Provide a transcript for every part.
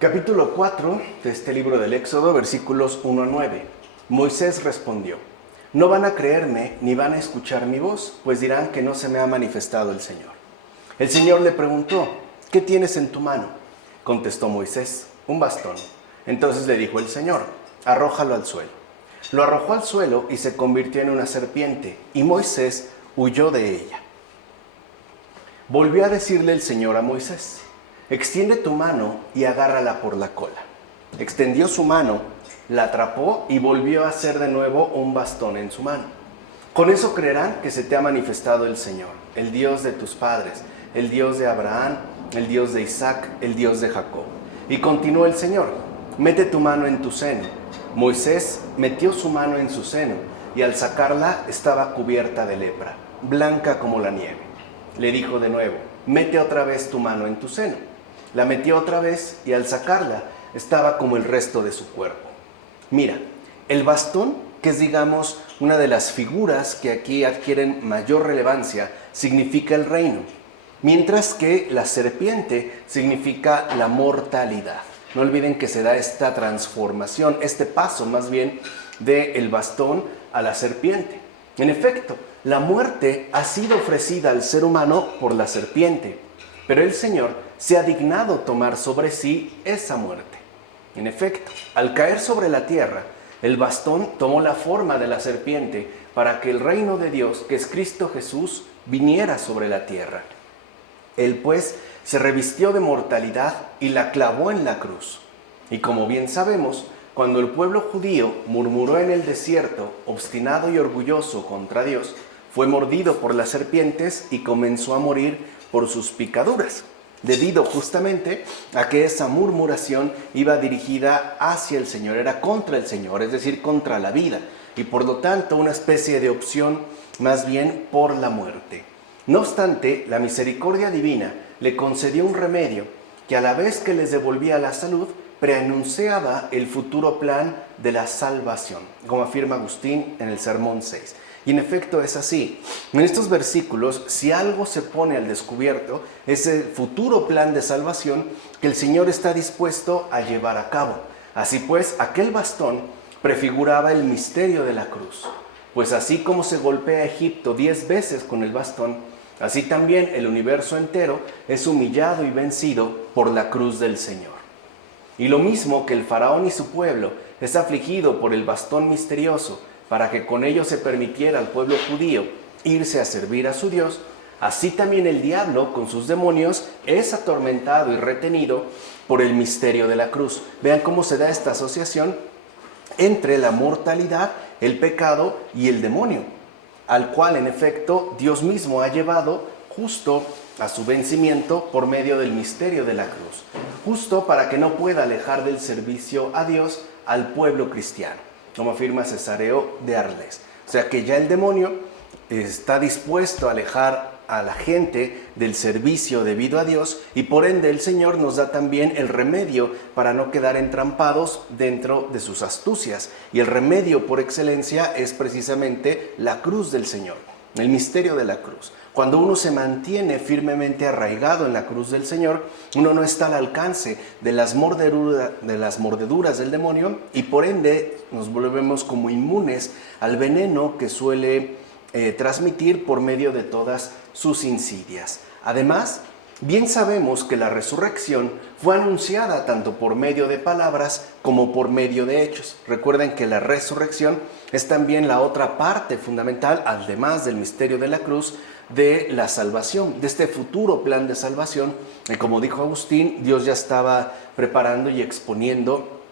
Capítulo 4 de este libro del Éxodo, versículos 1 a 9. Moisés respondió: No van a creerme ni van a escuchar mi voz, pues dirán que no se me ha manifestado el Señor. El Señor le preguntó: ¿Qué tienes en tu mano? Contestó Moisés: un bastón. Entonces le dijo el Señor: arrójalo al suelo. Lo arrojó al suelo y se convirtió en una serpiente, y Moisés huyó de ella. Volvió a decirle el Señor a Moisés: extiende tu mano y agárrala por la cola. Extendió su mano, la atrapó y volvió a hacer de nuevo un bastón en su mano. Con eso creerán que se te ha manifestado el Señor, el Dios de tus padres, el Dios de Abraham, el Dios de Isaac, el Dios de Jacob. Y continuó el Señor: mete tu mano en tu seno. Moisés metió su mano en su seno y al sacarla estaba cubierta de lepra, blanca como la nieve. Le dijo de nuevo: mete otra vez tu mano en tu seno. La metió otra vez y al sacarla estaba como el resto de su cuerpo. Mira, el bastón, que es digamos una de las figuras que aquí adquieren mayor relevancia, significa el reino, mientras que la serpiente significa la mortalidad. No olviden que se da esta transformación, este paso más bien del bastón a la serpiente. En efecto, la muerte ha sido ofrecida al ser humano por la serpiente, pero el Señor se ha dignado tomar sobre sí esa muerte. En efecto, al caer sobre la tierra, el bastón tomó la forma de la serpiente para que el reino de Dios, que es Cristo Jesús, viniera sobre la tierra. Él pues se revistió de mortalidad y la clavó en la cruz. Y como bien sabemos, cuando el pueblo judío murmuró en el desierto, obstinado y orgulloso contra Dios, fue mordido por las serpientes y comenzó a morir por sus picaduras, debido justamente a que esa murmuración iba dirigida hacia el Señor, era contra el Señor, es decir, contra la vida, y por lo tanto una especie de opción más bien por la muerte. No obstante, la misericordia divina le concedió un remedio que a la vez que les devolvía la salud, preanunciaba el futuro plan de la salvación, como afirma Agustín en el Sermón 6. Y en efecto es así. En estos versículos, si algo se pone al descubierto, es el futuro plan de salvación que el Señor está dispuesto a llevar a cabo. Así pues, aquel bastón prefiguraba el misterio de la cruz. Pues así como se golpea a Egipto 10 veces con el bastón, así también el universo entero es humillado y vencido por la cruz del Señor. Y lo mismo que el faraón y su pueblo es afligido por el bastón misterioso, para que con ello se permitiera al pueblo judío irse a servir a su Dios, así también el diablo con sus demonios es atormentado y retenido por el misterio de la cruz. Vean cómo se da esta asociación entre la mortalidad, el pecado y el demonio, al cual en efecto Dios mismo ha llevado justo a su vencimiento por medio del misterio de la cruz, justo para que no pueda alejar del servicio a Dios al pueblo cristiano, como afirma Cesareo de Arles. O sea que ya el demonio está dispuesto a alejar a la gente del servicio debido a Dios, y por ende el Señor nos da también el remedio para no quedar entrampados dentro de sus astucias. Y el remedio por excelencia es precisamente la cruz del Señor, el misterio de la cruz. Cuando uno se mantiene firmemente arraigado en la cruz del Señor, uno no está al alcance de las mordeduras del demonio, y por ende nos volvemos como inmunes al veneno que suele transmitir por medio de todas sus insidias. Además, bien sabemos que la resurrección fue anunciada tanto por medio de palabras como por medio de hechos. Recuerden que la resurrección es también la otra parte fundamental, además del misterio de la cruz, de la salvación, de este futuro plan de salvación, que como dijo Agustín, Dios ya estaba preparando y exponiendo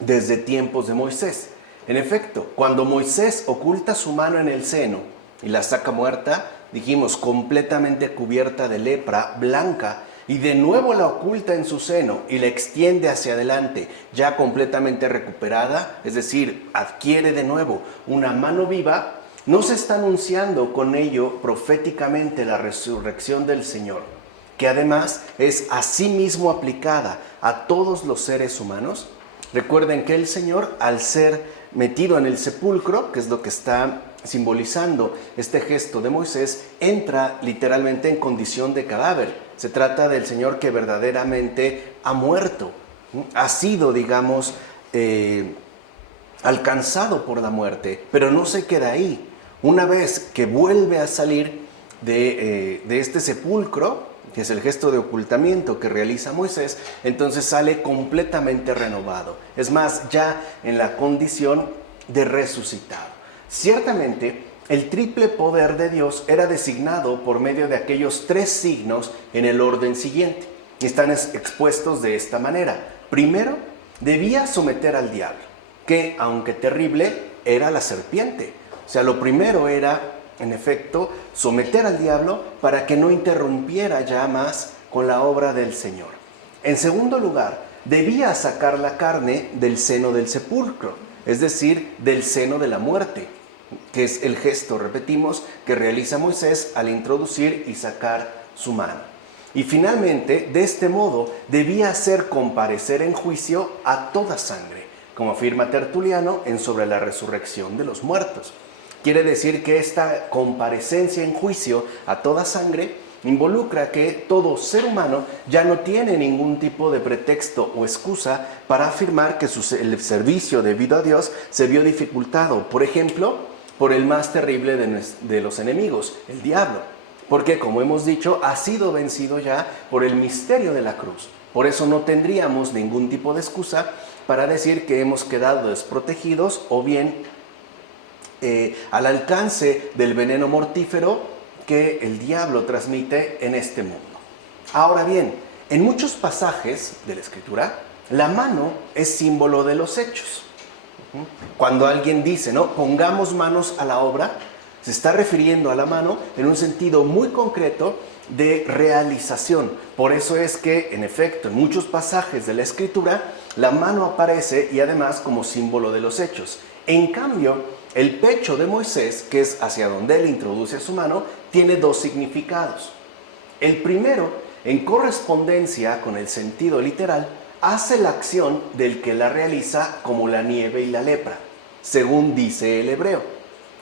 desde tiempos de Moisés. En efecto, cuando Moisés oculta su mano en el seno y la saca muerta, dijimos, completamente cubierta de lepra blanca, y de nuevo la oculta en su seno y la extiende hacia adelante, ya completamente recuperada, es decir, adquiere de nuevo una mano viva, no se está anunciando con ello proféticamente la resurrección del Señor, que además es asimismo aplicada a todos los seres humanos. Recuerden que el Señor, al ser metido en el sepulcro, que es lo que está simbolizando este gesto de Moisés, entra literalmente en condición de cadáver. Se trata del Señor que verdaderamente ha muerto. ha sido, digamos, alcanzado por la muerte, pero no se queda ahí. Una vez que vuelve a salir de este sepulcro, que es el gesto de ocultamiento que realiza Moisés, entonces sale completamente renovado. Es más, ya en la condición de resucitado. Ciertamente, el triple poder de Dios era designado por medio de aquellos 3 signos en el orden siguiente. Están expuestos de esta manera. Primero, debía someter al diablo, que, aunque terrible, era la serpiente. O sea, lo primero era, en efecto, someter al diablo para que no interrumpiera ya más con la obra del Señor. En segundo lugar, debía sacar la carne del seno del sepulcro, es decir, del seno de la muerte, que es el gesto, repetimos, que realiza Moisés al introducir y sacar su mano. Y finalmente, de este modo, debía hacer comparecer en juicio a toda sangre, como afirma Tertuliano en Sobre la resurrección de los muertos. Quiere decir que esta comparecencia en juicio a toda sangre involucra que todo ser humano ya no tiene ningún tipo de pretexto o excusa para afirmar que el servicio debido a Dios se vio dificultado, por ejemplo, por el más terrible de los enemigos, el diablo. Porque, como hemos dicho, ha sido vencido ya por el misterio de la cruz. Por eso no tendríamos ningún tipo de excusa para decir que hemos quedado desprotegidos o bien al alcance del veneno mortífero que el diablo transmite en este mundo. Ahora bien, en muchos pasajes de la Escritura, la mano es símbolo de los hechos. Cuando alguien dice, ¿no?, pongamos manos a la obra, se está refiriendo a la mano en un sentido muy concreto de realización. Por eso es que, en efecto, en muchos pasajes de la Escritura, la mano aparece y además como símbolo de los hechos. En cambio, el pecho de Moisés, que es hacia donde él introduce su mano, tiene 2 significados. El primero, en correspondencia con el sentido literal, hace la acción del que la realiza como la nieve y la lepra, según dice el hebreo.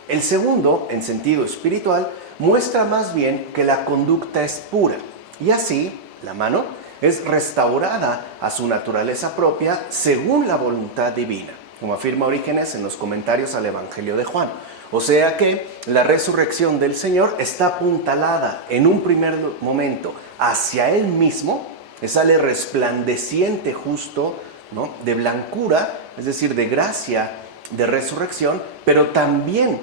El segundo, en sentido espiritual, muestra más bien que la conducta es pura, y así la mano es restaurada a su naturaleza propia según la voluntad divina, como afirma Orígenes en los comentarios al Evangelio de Juan. O sea que la resurrección del Señor está apuntalada en un primer momento hacia Él mismo, sale resplandeciente justo, ¿no?, de blancura, es decir, de gracia, de resurrección, pero también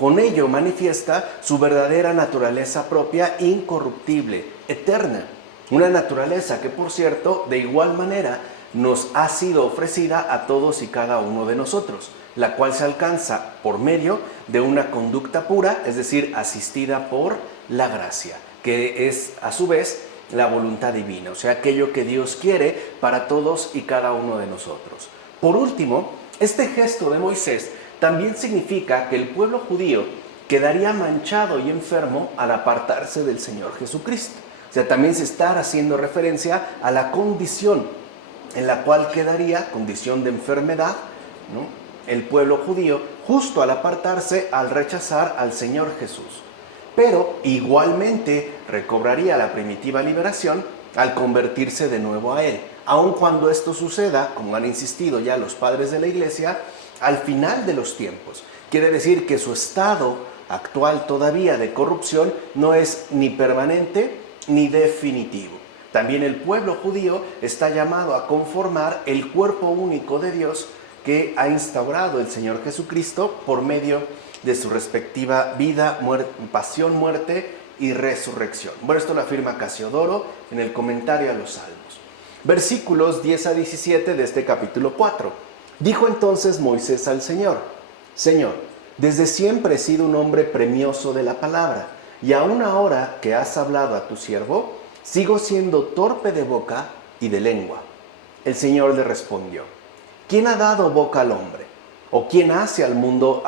con ello manifiesta su verdadera naturaleza propia, incorruptible, eterna. Una naturaleza que, por cierto, de igual manera nos ha sido ofrecida a todos y cada uno de nosotros, la cual se alcanza por medio de una conducta pura, es decir, asistida por la gracia, que es a su vez la voluntad divina, o sea, aquello que Dios quiere para todos y cada uno de nosotros. Por último, este gesto de Moisés también significa que el pueblo judío quedaría manchado y enfermo al apartarse del Señor Jesucristo. O sea, también se está haciendo referencia a la condición en la cual quedaría, condición de enfermedad, ¿no?, el pueblo judío justo al apartarse, al rechazar al Señor Jesús. Pero igualmente recobraría la primitiva liberación al convertirse de nuevo a Él, aun cuando esto suceda, como han insistido ya los padres de la Iglesia, al final de los tiempos. Quiere decir que su estado actual todavía de corrupción no es ni permanente ni definitivo. También el pueblo judío está llamado a conformar el cuerpo único de Dios que ha instaurado el Señor Jesucristo por medio de su respectiva vida, pasión, muerte y resurrección. Bueno, esto lo afirma Casiodoro en el comentario a los Salmos. Versículos 10 a 17 de este capítulo 4. Dijo entonces Moisés al Señor: Señor, desde siempre he sido un hombre premioso de la palabra, y aún ahora que has hablado a tu siervo, sigo siendo torpe de boca y de lengua. El Señor le respondió: ¿Quién ha dado boca al hombre? ¿O quién hace al mudo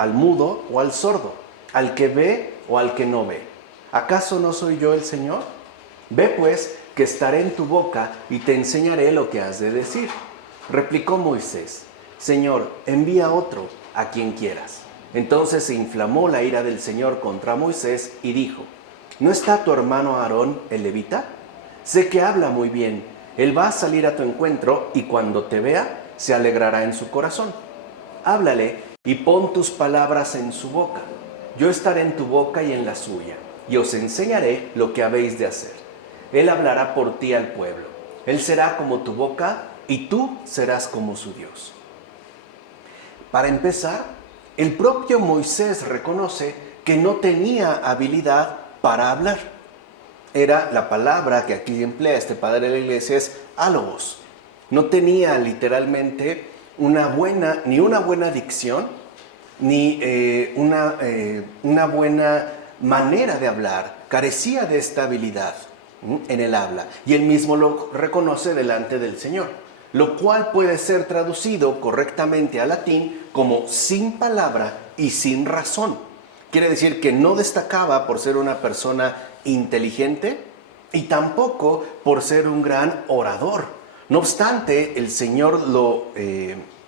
o al sordo? ¿Al que ve o al que no ve? ¿Acaso no soy yo el Señor? Ve pues que estaré en tu boca y te enseñaré lo que has de decir. Replicó Moisés: Señor, envía otro a quien quieras. Entonces se inflamó la ira del Señor contra Moisés y dijo: ¿No está tu hermano Aarón el levita? Sé que habla muy bien Él va a salir a tu encuentro y cuando te vea, se alegrará en su corazón. Háblale y pon tus palabras en su boca. Yo estaré en tu boca y en la suya, y os enseñaré lo que habéis de hacer. Él hablará por ti al pueblo. Él será como tu boca y tú serás como su Dios. Para empezar, el propio Moisés reconoce que no tenía habilidad para hablar. Era la palabra que aquí emplea este padre de la iglesia, es álogos. No tenía literalmente ni una buena dicción, ni una buena manera de hablar. Carecía de esta habilidad en el habla. Y él mismo lo reconoce delante del Señor, lo cual puede ser traducido correctamente al latín como sin palabra y sin razón. Quiere decir que no destacaba por ser una persona inteligente y tampoco por ser un gran orador. No obstante, el Señor lo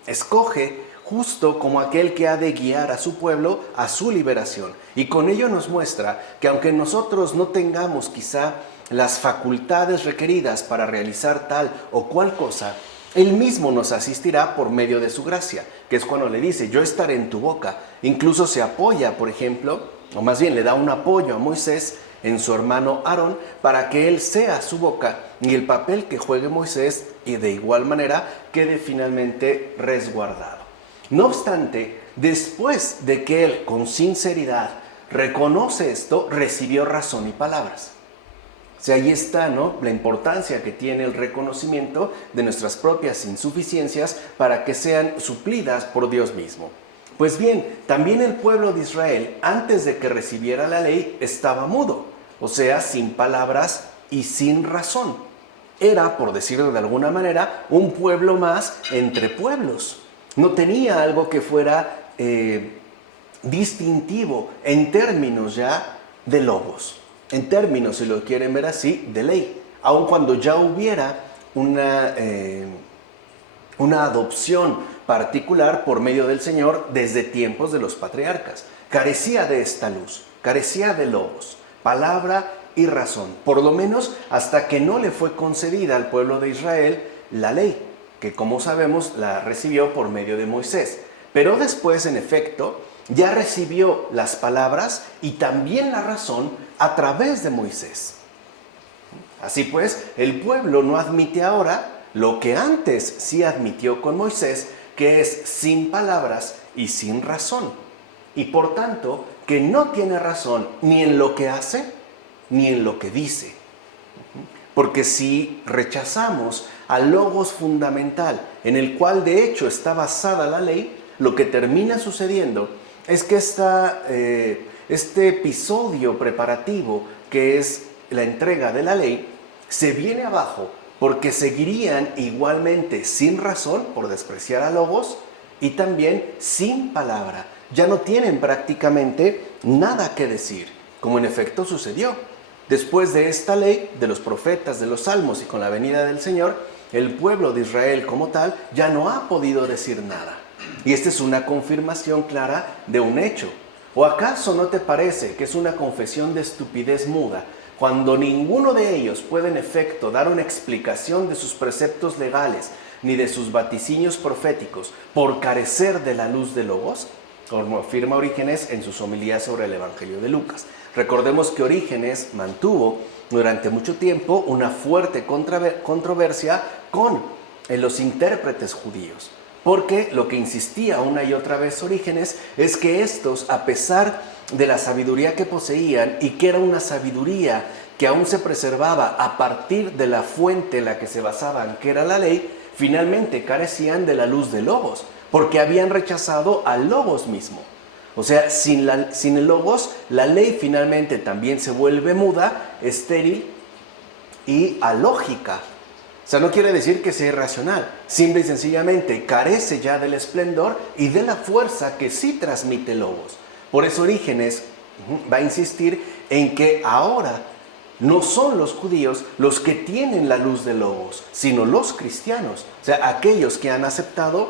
escoge justo como aquel que ha de guiar a su pueblo a su liberación. Y con ello nos muestra que aunque nosotros no tengamos quizá las facultades requeridas para realizar tal o cual cosa, Él mismo nos asistirá por medio de su gracia, que es cuando le dice, yo estaré en tu boca. Incluso se apoya, por ejemplo, o más bien le da un apoyo a Moisés en su hermano Aarón para que él sea su boca y el papel que juegue Moisés y de igual manera quede finalmente resguardado. No obstante, después de que él con sinceridad reconoce esto, recibió razón y palabras. O sea, ahí está, ¿no?, la importancia que tiene el reconocimiento de nuestras propias insuficiencias para que sean suplidas por Dios mismo. Pues bien, también el pueblo de Israel, antes de que recibiera la ley, estaba mudo, o sea, sin palabras y sin razón. Era, por decirlo de alguna manera, un pueblo más entre pueblos. No tenía algo que fuera distintivo en términos ya de logos. En términos, si lo quieren ver así, de ley, aun cuando ya hubiera una adopción particular por medio del Señor desde tiempos de los patriarcas. Carecía de esta luz, carecía de logos, palabra y razón, por lo menos hasta que no le fue concedida al pueblo de Israel la ley, que como sabemos la recibió por medio de Moisés. Pero después, en efecto, ya recibió las palabras y también la razón a través de Moisés. Así pues, el pueblo no admite ahora lo que antes sí admitió con Moisés, que es sin palabras y sin razón. Y por tanto, que no tiene razón ni en lo que hace, ni en lo que dice. Porque si rechazamos al logos fundamental, en el cual de hecho está basada la ley, lo que termina sucediendo es que este episodio preparativo, que es la entrega de la ley, se viene abajo porque seguirían igualmente sin razón, por despreciar a logos, y también sin palabra. Ya no tienen prácticamente nada que decir, como en efecto sucedió. Después de esta ley, de los profetas, de los salmos y con la venida del Señor, el pueblo de Israel como tal ya no ha podido decir nada. Y esta es una confirmación clara de un hecho. ¿O acaso no te parece que es una confesión de estupidez muda cuando ninguno de ellos puede en efecto dar una explicación de sus preceptos legales ni de sus vaticinios proféticos por carecer de la luz de Logos? Como afirma Orígenes en sus homilías sobre el Evangelio de Lucas. Recordemos que Orígenes mantuvo durante mucho tiempo una fuerte controversia con los intérpretes judíos. Porque lo que insistía una y otra vez Orígenes es que estos, a pesar de la sabiduría que poseían y que era una sabiduría que aún se preservaba a partir de la fuente en la que se basaban, que era la ley, finalmente carecían de la luz de Logos, porque habían rechazado al Logos mismo. O sea, sin el Logos, la ley finalmente también se vuelve muda, estéril y alógica. O sea, no quiere decir que sea irracional, simple y sencillamente carece ya del esplendor y de la fuerza que sí transmite Logos. Por eso Orígenes va a insistir en que ahora no son los judíos los que tienen la luz de Logos, sino los cristianos, o sea, aquellos que han aceptado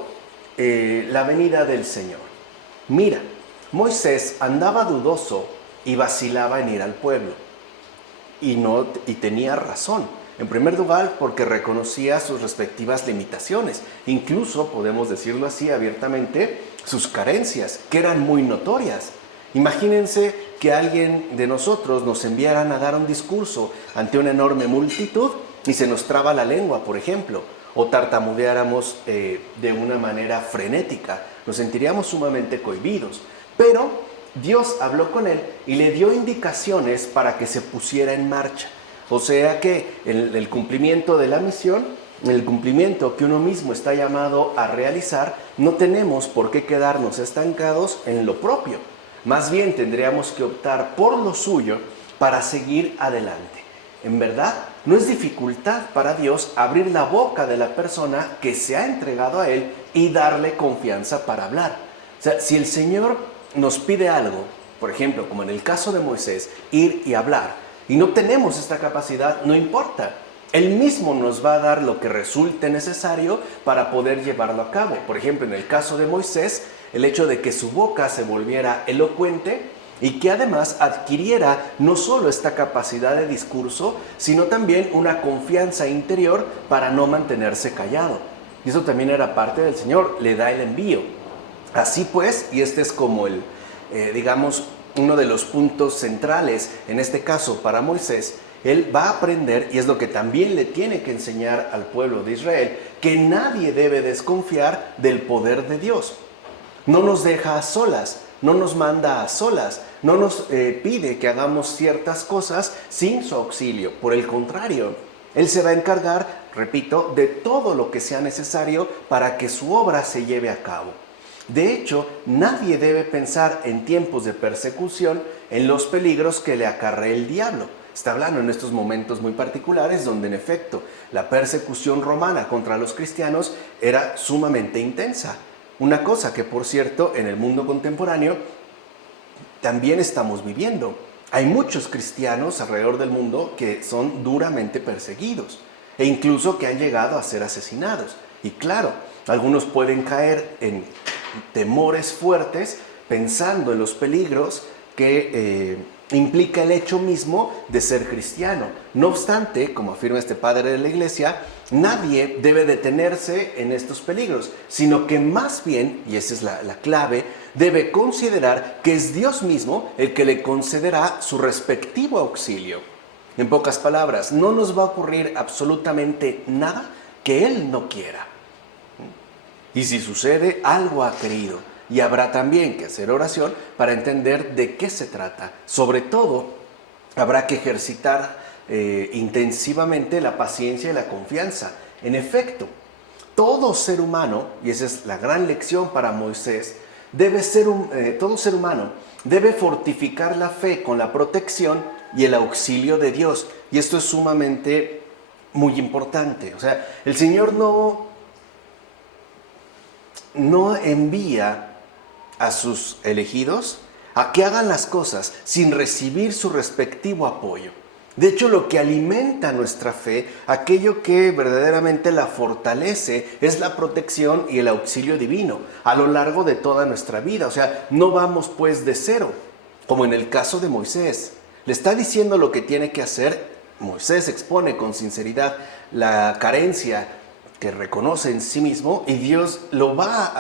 la venida del Señor. Mira, Moisés andaba dudoso y vacilaba en ir al pueblo, y tenía razón. En primer lugar, porque reconocía sus respectivas limitaciones, incluso, podemos decirlo así abiertamente, sus carencias, que eran muy notorias. Imagínense que alguien de nosotros nos enviaran a dar un discurso ante una enorme multitud y se nos traba la lengua, por ejemplo, o tartamudeáramos de una manera frenética, nos sentiríamos sumamente cohibidos. Pero Dios habló con él y le dio indicaciones para que se pusiera en marcha. O sea que en el cumplimiento de la misión, en el cumplimiento que uno mismo está llamado a realizar, no tenemos por qué quedarnos estancados en lo propio. Más bien tendríamos que optar por lo suyo para seguir adelante. En verdad, no es dificultad para Dios abrir la boca de la persona que se ha entregado a Él y darle confianza para hablar. O sea, si el Señor nos pide algo, por ejemplo, como en el caso de Moisés, ir y hablar, y no tenemos esta capacidad, no importa. Él mismo nos va a dar lo que resulte necesario para poder llevarlo a cabo. Por ejemplo, en el caso de Moisés, el hecho de que su boca se volviera elocuente y que además adquiriera no solo esta capacidad de discurso, sino también una confianza interior para no mantenerse callado. Y eso también era parte del Señor, le da el envío. Así pues, y este es como digamos, uno de los puntos centrales, en este caso para Moisés, él va a aprender, y es lo que también le tiene que enseñar al pueblo de Israel, que nadie debe desconfiar del poder de Dios. No nos deja a solas, no nos manda a solas, no nos pide que hagamos ciertas cosas sin su auxilio. Por el contrario, Él se va a encargar, repito, de todo lo que sea necesario para que su obra se lleve a cabo. De hecho, nadie debe pensar en tiempos de persecución en los peligros que le acarrea el diablo. Está hablando en estos momentos muy particulares donde en efecto la persecución romana contra los cristianos era sumamente intensa. Una cosa que, por cierto, en el mundo contemporáneo también estamos viviendo. Hay muchos cristianos alrededor del mundo que son duramente perseguidos e incluso que han llegado a ser asesinados. Y claro, algunos pueden caer en temores fuertes pensando en los peligros que implica el hecho mismo de ser cristiano. No obstante, como afirma este padre de la iglesia, nadie debe detenerse en estos peligros, sino que más bien, y esa es la clave, debe considerar que es Dios mismo el que le concederá su respectivo auxilio. En pocas palabras, no nos va a ocurrir absolutamente nada que Él no quiera. Y si sucede, algo ha querido. Y habrá también que hacer oración para entender de qué se trata. Sobre todo, habrá que ejercitar intensivamente la paciencia y la confianza. En efecto, todo ser humano, y esa es la gran lección para Moisés, todo ser humano debe fortificar la fe con la protección y el auxilio de Dios. Y esto es sumamente muy importante. O sea, el Señor no envía a sus elegidos a que hagan las cosas sin recibir su respectivo apoyo. De hecho, lo que alimenta nuestra fe, aquello que verdaderamente la fortalece, es la protección y el auxilio divino a lo largo de toda nuestra vida. O sea, no vamos pues de cero, como en el caso de Moisés. Le está diciendo lo que tiene que hacer. Moisés expone con sinceridad la carencia que reconoce en sí mismo y Dios lo va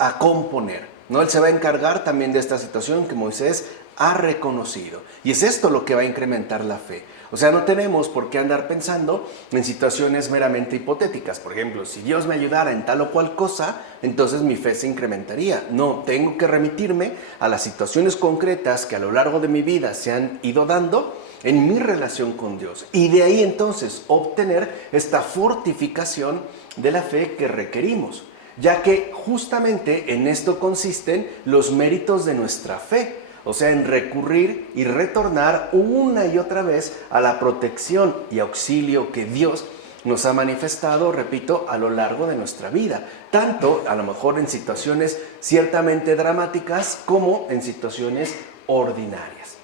a componer, ¿no? Él se va a encargar también de esta situación que Moisés ha reconocido. Y es esto lo que va a incrementar la fe. O sea, no tenemos por qué andar pensando en situaciones meramente hipotéticas. Por ejemplo, si Dios me ayudara en tal o cual cosa, entonces mi fe se incrementaría. No, tengo que remitirme a las situaciones concretas que a lo largo de mi vida se han ido dando en mi relación con Dios. Y de ahí entonces obtener esta fortificación de la fe que requerimos, ya que justamente en esto consisten los méritos de nuestra fe, o sea, en recurrir y retornar una y otra vez a la protección y auxilio que Dios nos ha manifestado, repito, a lo largo de nuestra vida, tanto a lo mejor en situaciones ciertamente dramáticas como en situaciones ordinarias.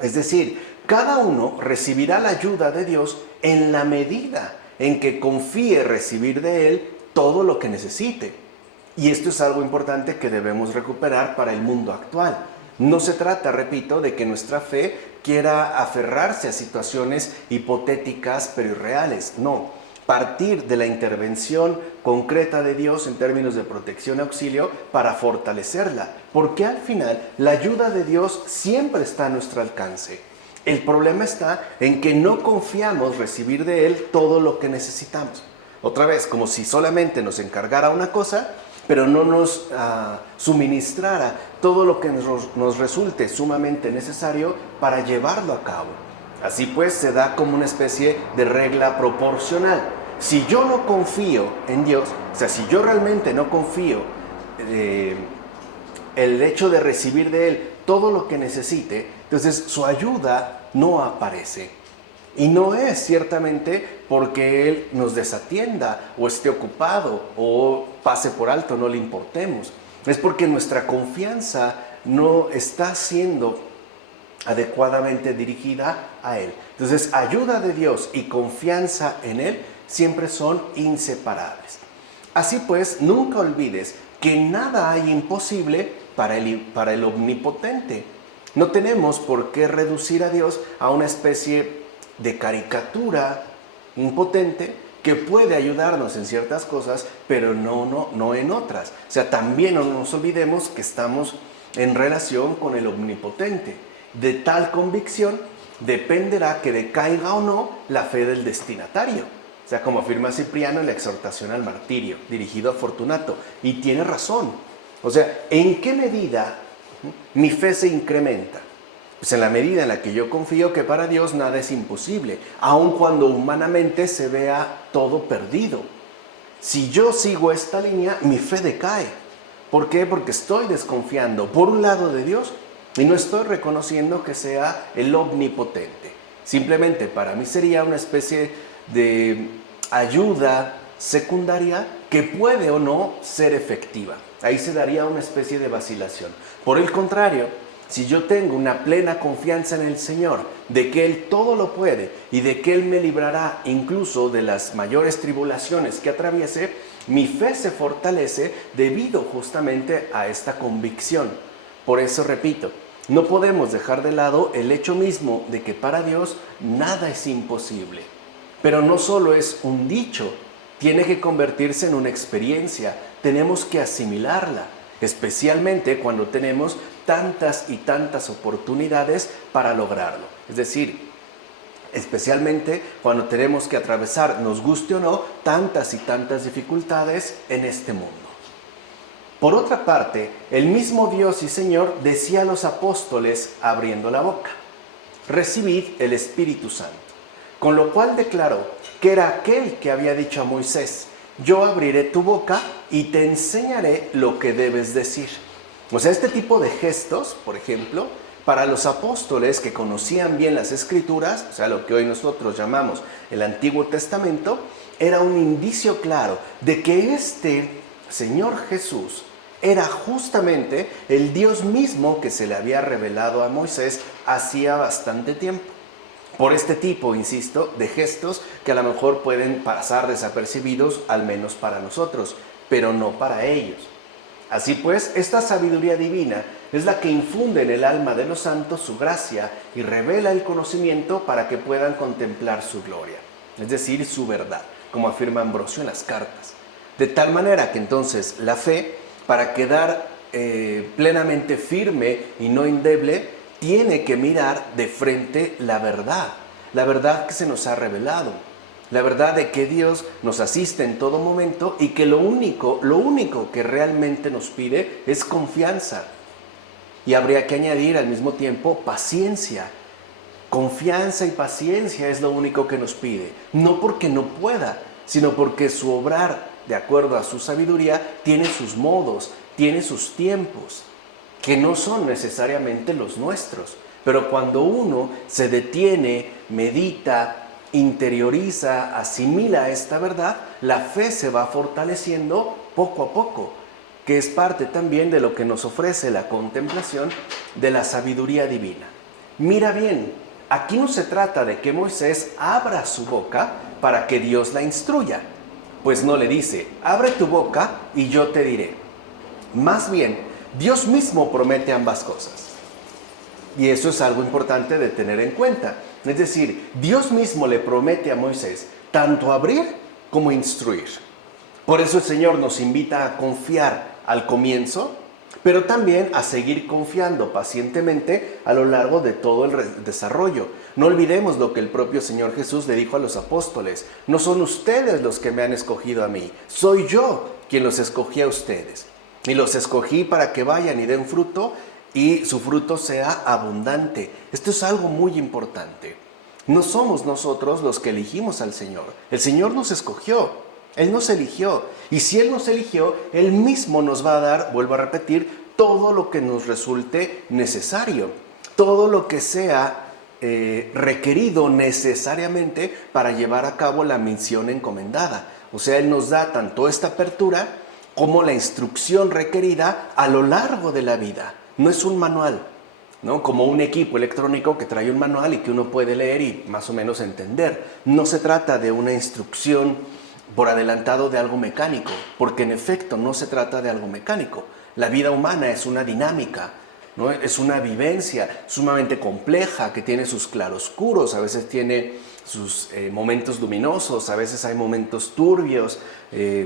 Es decir, cada uno recibirá la ayuda de Dios en la medida en que confíe recibir de Él todo lo que necesite. Y esto es algo importante que debemos recuperar para el mundo actual. No se trata, repito, de que nuestra fe quiera aferrarse a situaciones hipotéticas pero irreales. No, partir de la intervención concreta de Dios en términos de protección y auxilio para fortalecerla, porque al final la ayuda de Dios siempre está a nuestro alcance. El problema está en que no confiamos recibir de Él todo lo que necesitamos. Otra vez, como si solamente nos encargara una cosa, pero no nos suministrara todo lo que nos resulte sumamente necesario para llevarlo a cabo. Así pues, se da como una especie de regla proporcional. Si yo no confío en Dios, o sea, si yo realmente no confío el hecho de recibir de Él todo lo que necesite, entonces su ayuda no aparece. Y no es ciertamente porque Él nos desatienda o esté ocupado o pase por alto, no le importemos. Es porque nuestra confianza no está siendo adecuadamente dirigida a Él. Entonces, ayuda de Dios y confianza en Él siempre son inseparables. Así pues, nunca olvides que nada hay imposible para el omnipotente. No tenemos por qué reducir a Dios a una especie de caricatura impotente que puede ayudarnos en ciertas cosas, pero no en otras. O sea, también no nos olvidemos que estamos en relación con el omnipotente. De tal convicción dependerá que decaiga o no la fe del destinatario. O sea, como afirma Cipriano en la exhortación al martirio, dirigido a Fortunato. Y tiene razón. O sea, ¿en qué medida mi fe se incrementa? Pues en la medida en la que yo confío que para Dios nada es imposible, aun cuando humanamente se vea todo perdido. Si yo sigo esta línea, mi fe decae. ¿Por qué? Porque estoy desconfiando, por un lado, de Dios y no estoy reconociendo que sea el omnipotente. Simplemente para mí sería una especie de ayuda secundaria que puede o no ser efectiva. Ahí se daría una especie de vacilación. Por el contrario, si yo tengo una plena confianza en el Señor, de que Él todo lo puede y de que Él me librará incluso de las mayores tribulaciones que atraviese, mi fe se fortalece debido justamente a esta convicción. Por eso repito, no podemos dejar de lado el hecho mismo de que para Dios nada es imposible. Pero no solo es un dicho, tiene que convertirse en una experiencia, tenemos que asimilarla, especialmente cuando tenemos tantas y tantas oportunidades para lograrlo. Es decir, especialmente cuando tenemos que atravesar, nos guste o no, tantas y tantas dificultades en este mundo. Por otra parte, el mismo Dios y Señor decía a los apóstoles abriendo la boca: recibid el Espíritu Santo. Con lo cual declaró que era aquel que había dicho a Moisés: yo abriré tu boca y te enseñaré lo que debes decir. O sea, este tipo de gestos, por ejemplo, para los apóstoles que conocían bien las Escrituras, o sea, lo que hoy nosotros llamamos el Antiguo Testamento, era un indicio claro de que este Señor Jesús era justamente el Dios mismo que se le había revelado a Moisés hacía bastante tiempo. Por este tipo, insisto, de gestos que a lo mejor pueden pasar desapercibidos, al menos para nosotros, pero no para ellos. Así pues, esta sabiduría divina es la que infunde en el alma de los santos su gracia y revela el conocimiento para que puedan contemplar su gloria, es decir, su verdad, como afirma Ambrosio en las cartas. De tal manera que entonces la fe, para quedar plenamente firme y no endeble, tiene que mirar de frente la verdad que se nos ha revelado, la verdad de que Dios nos asiste en todo momento y que lo único que realmente nos pide es confianza. Y habría que añadir al mismo tiempo paciencia. Confianza y paciencia es lo único que nos pide, no porque no pueda, sino porque su obrar, de acuerdo a su sabiduría, tiene sus modos, tiene sus tiempos, que no son necesariamente los nuestros. Pero cuando uno se detiene, medita, interioriza, asimila esta verdad, la fe se va fortaleciendo poco a poco, que es parte también de lo que nos ofrece la contemplación de la sabiduría divina. Mira bien, aquí no se trata de que Moisés abra su boca para que Dios la instruya, pues no le dice: abre tu boca y yo te diré. Más bien, Dios mismo promete ambas cosas. Y eso es algo importante de tener en cuenta. Es decir, Dios mismo le promete a Moisés tanto abrir como instruir. Por eso el Señor nos invita a confiar al comienzo, pero también a seguir confiando pacientemente a lo largo de todo el desarrollo. No olvidemos lo que el propio Señor Jesús le dijo a los apóstoles: no son ustedes los que me han escogido a mí, soy yo quien los escogí a ustedes. Y los escogí para que vayan y den fruto y su fruto sea abundante. Esto es algo muy importante. No somos nosotros los que elegimos al Señor. El Señor nos escogió, Él nos eligió. Y si Él nos eligió, Él mismo nos va a dar, vuelvo a repetir, todo lo que nos resulte necesario. Todo lo que sea requerido necesariamente para llevar a cabo la misión encomendada. O sea, Él nos da tanto esta apertura como la instrucción requerida a lo largo de la vida. No es un manual, ¿no? Como un equipo electrónico que trae un manual y que uno puede leer y más o menos entender. No se trata de una instrucción por adelantado de algo mecánico, porque en efecto no se trata de algo mecánico. La vida humana es una dinámica, ¿no? Es una vivencia sumamente compleja que tiene sus claroscuros, a veces tiene sus momentos luminosos, a veces hay momentos turbios,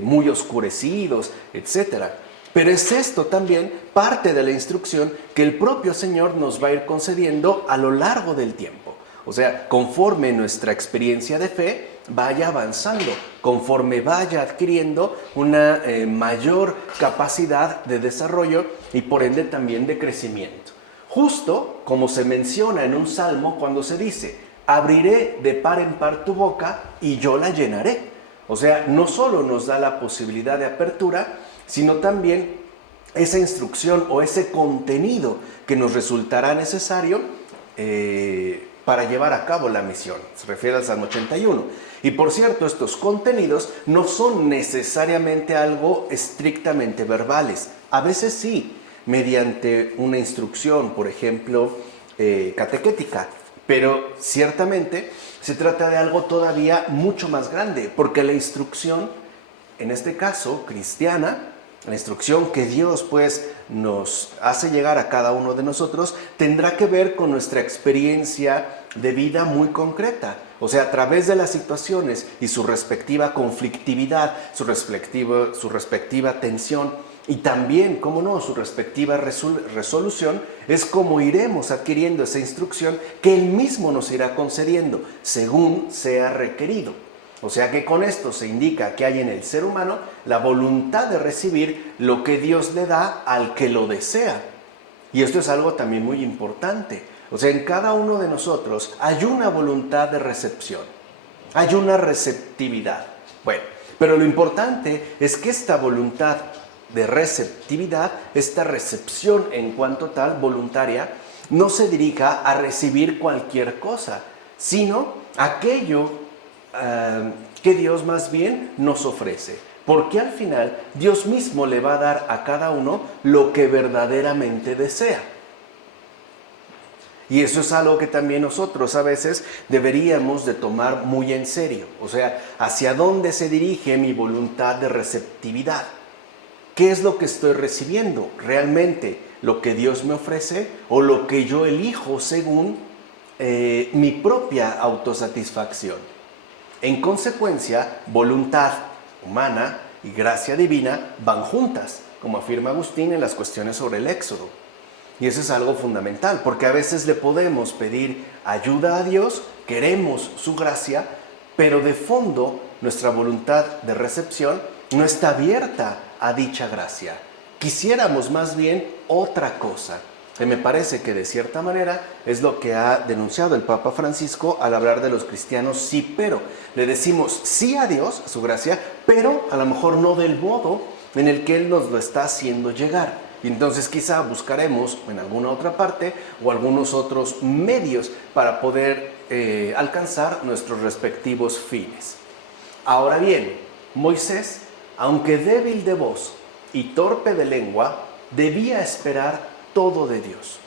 muy oscurecidos, etc. Pero es esto también parte de la instrucción que el propio Señor nos va a ir concediendo a lo largo del tiempo. O sea, conforme nuestra experiencia de fe vaya avanzando, conforme vaya adquiriendo una mayor capacidad de desarrollo y por ende también de crecimiento. Justo como se menciona en un salmo cuando se dice: abriré de par en par tu boca y yo la llenaré. O sea, no solo nos da la posibilidad de apertura, sino también esa instrucción o ese contenido que nos resultará necesario para llevar a cabo la misión. Se refiere al Salmo 81. Y por cierto, estos contenidos no son necesariamente algo estrictamente verbales. A veces sí, mediante una instrucción, por ejemplo, catequética. Pero ciertamente se trata de algo todavía mucho más grande, porque la instrucción, en este caso cristiana, la instrucción que Dios pues nos hace llegar a cada uno de nosotros, tendrá que ver con nuestra experiencia de vida muy concreta. O sea, a través de las situaciones y su respectiva conflictividad, su respectiva tensión, y también, cómo no, su respectiva resolución, es como iremos adquiriendo esa instrucción que Él mismo nos irá concediendo, según sea requerido. O sea que con esto se indica que hay en el ser humano la voluntad de recibir lo que Dios le da al que lo desea. Y esto es algo también muy importante. O sea, en cada uno de nosotros hay una voluntad de recepción, hay una receptividad. Bueno, pero lo importante es que esta voluntad de receptividad, esta recepción en cuanto tal, voluntaria, no se dirija a recibir cualquier cosa, sino aquello que Dios más bien nos ofrece. Porque al final Dios mismo le va a dar a cada uno lo que verdaderamente desea. Y eso es algo que también nosotros a veces deberíamos de tomar muy en serio. O sea, ¿hacia dónde se dirige mi voluntad de receptividad? ¿Qué es lo que estoy recibiendo? ¿Realmente lo que Dios me ofrece o lo que yo elijo según mi propia autosatisfacción? En consecuencia, voluntad humana y gracia divina van juntas, como afirma Agustín en las cuestiones sobre el Éxodo. Y eso es algo fundamental, porque a veces le podemos pedir ayuda a Dios, queremos su gracia, pero de fondo nuestra voluntad de recepción no está abierta a dicha gracia. Quisiéramos más bien otra cosa, que me parece que de cierta manera es lo que ha denunciado el Papa Francisco al hablar de los cristianos sí, pero. Le decimos sí a Dios, a su gracia, pero a lo mejor no del modo en el que Él nos lo está haciendo llegar. Y entonces quizá buscaremos en alguna otra parte o algunos otros medios para poder alcanzar nuestros respectivos fines. Ahora bien, Moisés, aunque débil de voz y torpe de lengua, debía esperar todo de Dios.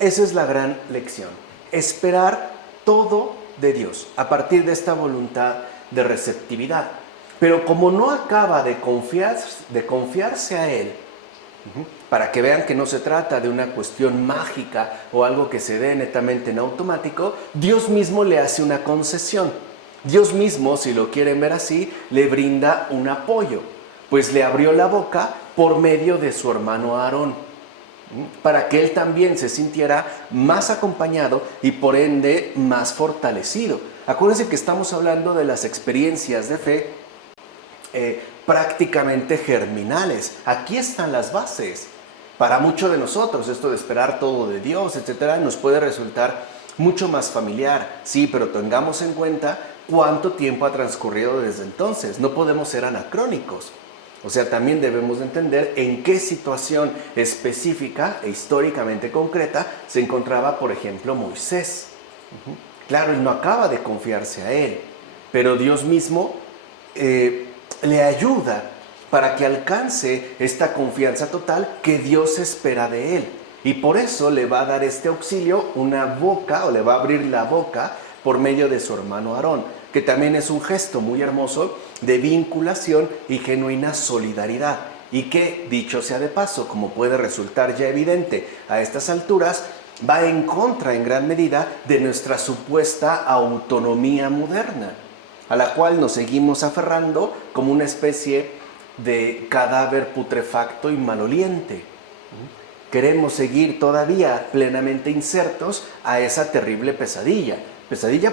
Esa es la gran lección, esperar todo de Dios a partir de esta voluntad de receptividad. Pero como no acaba de confiarse a Él, Para que vean que no se trata de una cuestión mágica o algo que se dé netamente en automático, Dios mismo le hace una concesión. Dios mismo, si lo quieren ver así, le brinda un apoyo, pues le abrió la boca por medio de su hermano Aarón, para que él también se sintiera más acompañado y por ende más fortalecido. Acuérdense que estamos hablando de las experiencias de fe prácticamente germinales. Aquí están las bases. Para muchos de nosotros esto de esperar todo de Dios, etcétera, nos puede resultar mucho más familiar. Sí, pero tengamos en cuenta cuánto tiempo ha transcurrido desde entonces. No podemos ser anacrónicos. O sea, también debemos de entender en qué situación específica e históricamente concreta se encontraba, por ejemplo, Moisés. Claro, él no acaba de confiarse a él, pero Dios mismo le ayuda para que alcance esta confianza total que Dios espera de él. Y por eso le va a dar este auxilio una boca, o le va a abrir la boca por medio de su hermano Aarón, que también es un gesto muy hermoso de vinculación y genuina solidaridad. Y que, dicho sea de paso, como puede resultar ya evidente a estas alturas, va en contra en gran medida de nuestra supuesta autonomía moderna, a la cual nos seguimos aferrando como una especie de cadáver putrefacto y maloliente. Queremos seguir todavía plenamente insertos a esa terrible pesadilla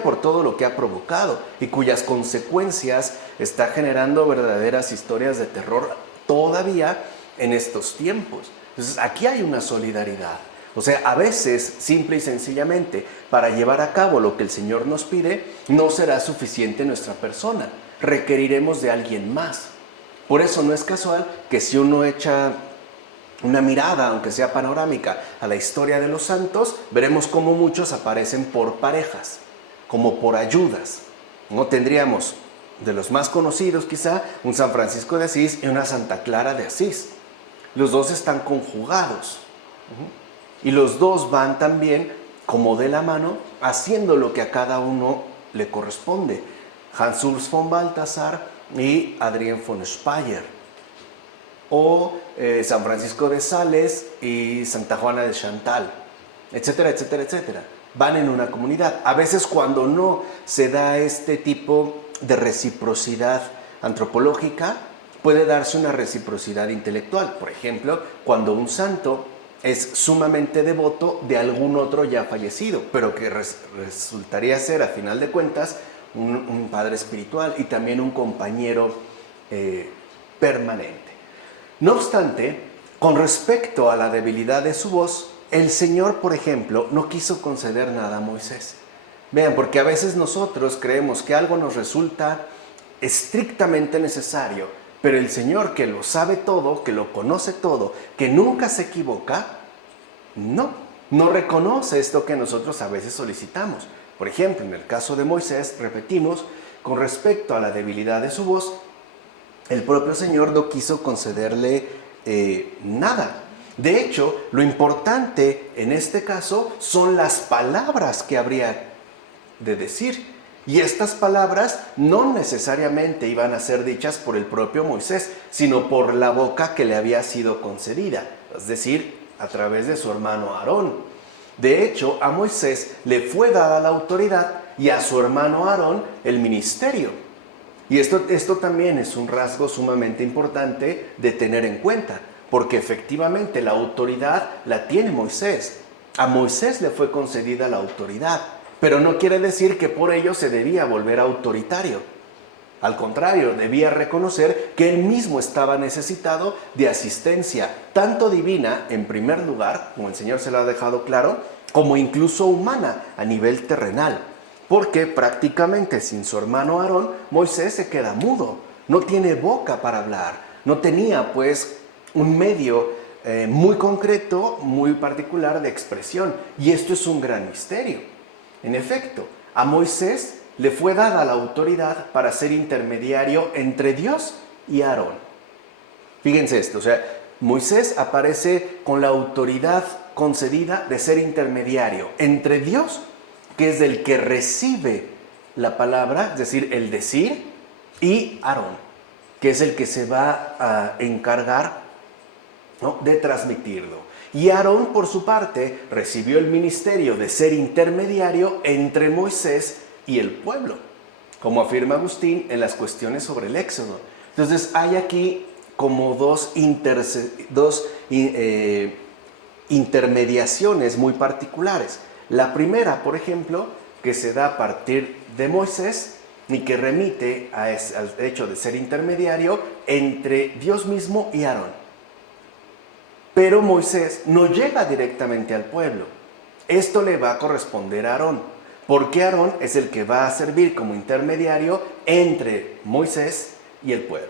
por todo lo que ha provocado y cuyas consecuencias está generando verdaderas historias de terror todavía en estos tiempos. Entonces, aquí hay una solidaridad. O sea, a veces, simple y sencillamente, para llevar a cabo lo que el Señor nos pide, no será suficiente nuestra persona. Requeriremos de alguien más. Por eso no es casual que si uno echa una mirada, aunque sea panorámica, a la historia de los santos, veremos cómo muchos aparecen por parejas, como por ayudas. No tendríamos, de los más conocidos quizá, un San Francisco de Asís y una Santa Clara de Asís. Los dos están conjugados. Y los dos van también como de la mano, haciendo lo que a cada uno le corresponde. Hans Urs von Balthasar y Adrien von Speyer. O San Francisco de Sales y Santa Juana de Chantal, etcétera, etcétera, etcétera. Van en una comunidad. A veces cuando no se da este tipo de reciprocidad antropológica, puede darse una reciprocidad intelectual. Por ejemplo, cuando un santo es sumamente devoto de algún otro ya fallecido, pero que resultaría ser, a final de cuentas, un padre espiritual y también un compañero permanente. No obstante, con respecto a la debilidad de su voz, el Señor, por ejemplo, no quiso conceder nada a Moisés. Vean, porque a veces nosotros creemos que algo nos resulta estrictamente necesario, pero el Señor, que lo sabe todo, que lo conoce todo, que nunca se equivoca, no reconoce esto que nosotros a veces solicitamos. Por ejemplo, en el caso de Moisés, repetimos, con respecto a la debilidad de su voz, el propio Señor no quiso concederle nada. De hecho, lo importante en este caso son las palabras que habría de decir. Y estas palabras no necesariamente iban a ser dichas por el propio Moisés, sino por la boca que le había sido concedida, es decir, a través de su hermano Aarón. De hecho, a Moisés le fue dada la autoridad y a su hermano Aarón el ministerio. Y esto también es un rasgo sumamente importante de tener en cuenta, porque efectivamente la autoridad la tiene Moisés. A Moisés le fue concedida la autoridad, pero no quiere decir que por ello se debía volver autoritario. Al contrario, debía reconocer que él mismo estaba necesitado de asistencia, tanto divina, en primer lugar, como el Señor se lo ha dejado claro, como incluso humana, a nivel terrenal. Porque prácticamente sin su hermano Aarón, Moisés se queda mudo, no tiene boca para hablar, no tenía pues un medio muy concreto, muy particular de expresión. Y esto es un gran misterio. En efecto, a Moisés le fue dada la autoridad para ser intermediario entre Dios y Aarón. Fíjense esto, o sea, Moisés aparece con la autoridad concedida de ser intermediario entre Dios, que es el que recibe la palabra, es decir, el decir, y Aarón, que es el que se va a encargar ¿no?, de transmitirlo. Y Aarón, por su parte, recibió el ministerio de ser intermediario entre Moisés y el pueblo, como afirma Agustín en las cuestiones sobre el Éxodo. Entonces hay aquí como dos intermediaciones muy particulares. La primera, por ejemplo, que se da a partir de Moisés y que remite al hecho de ser intermediario entre Dios mismo y Aarón. Pero Moisés no llega directamente al pueblo. Esto le va a corresponder a Aarón, porque Aarón es el que va a servir como intermediario entre Moisés y el pueblo.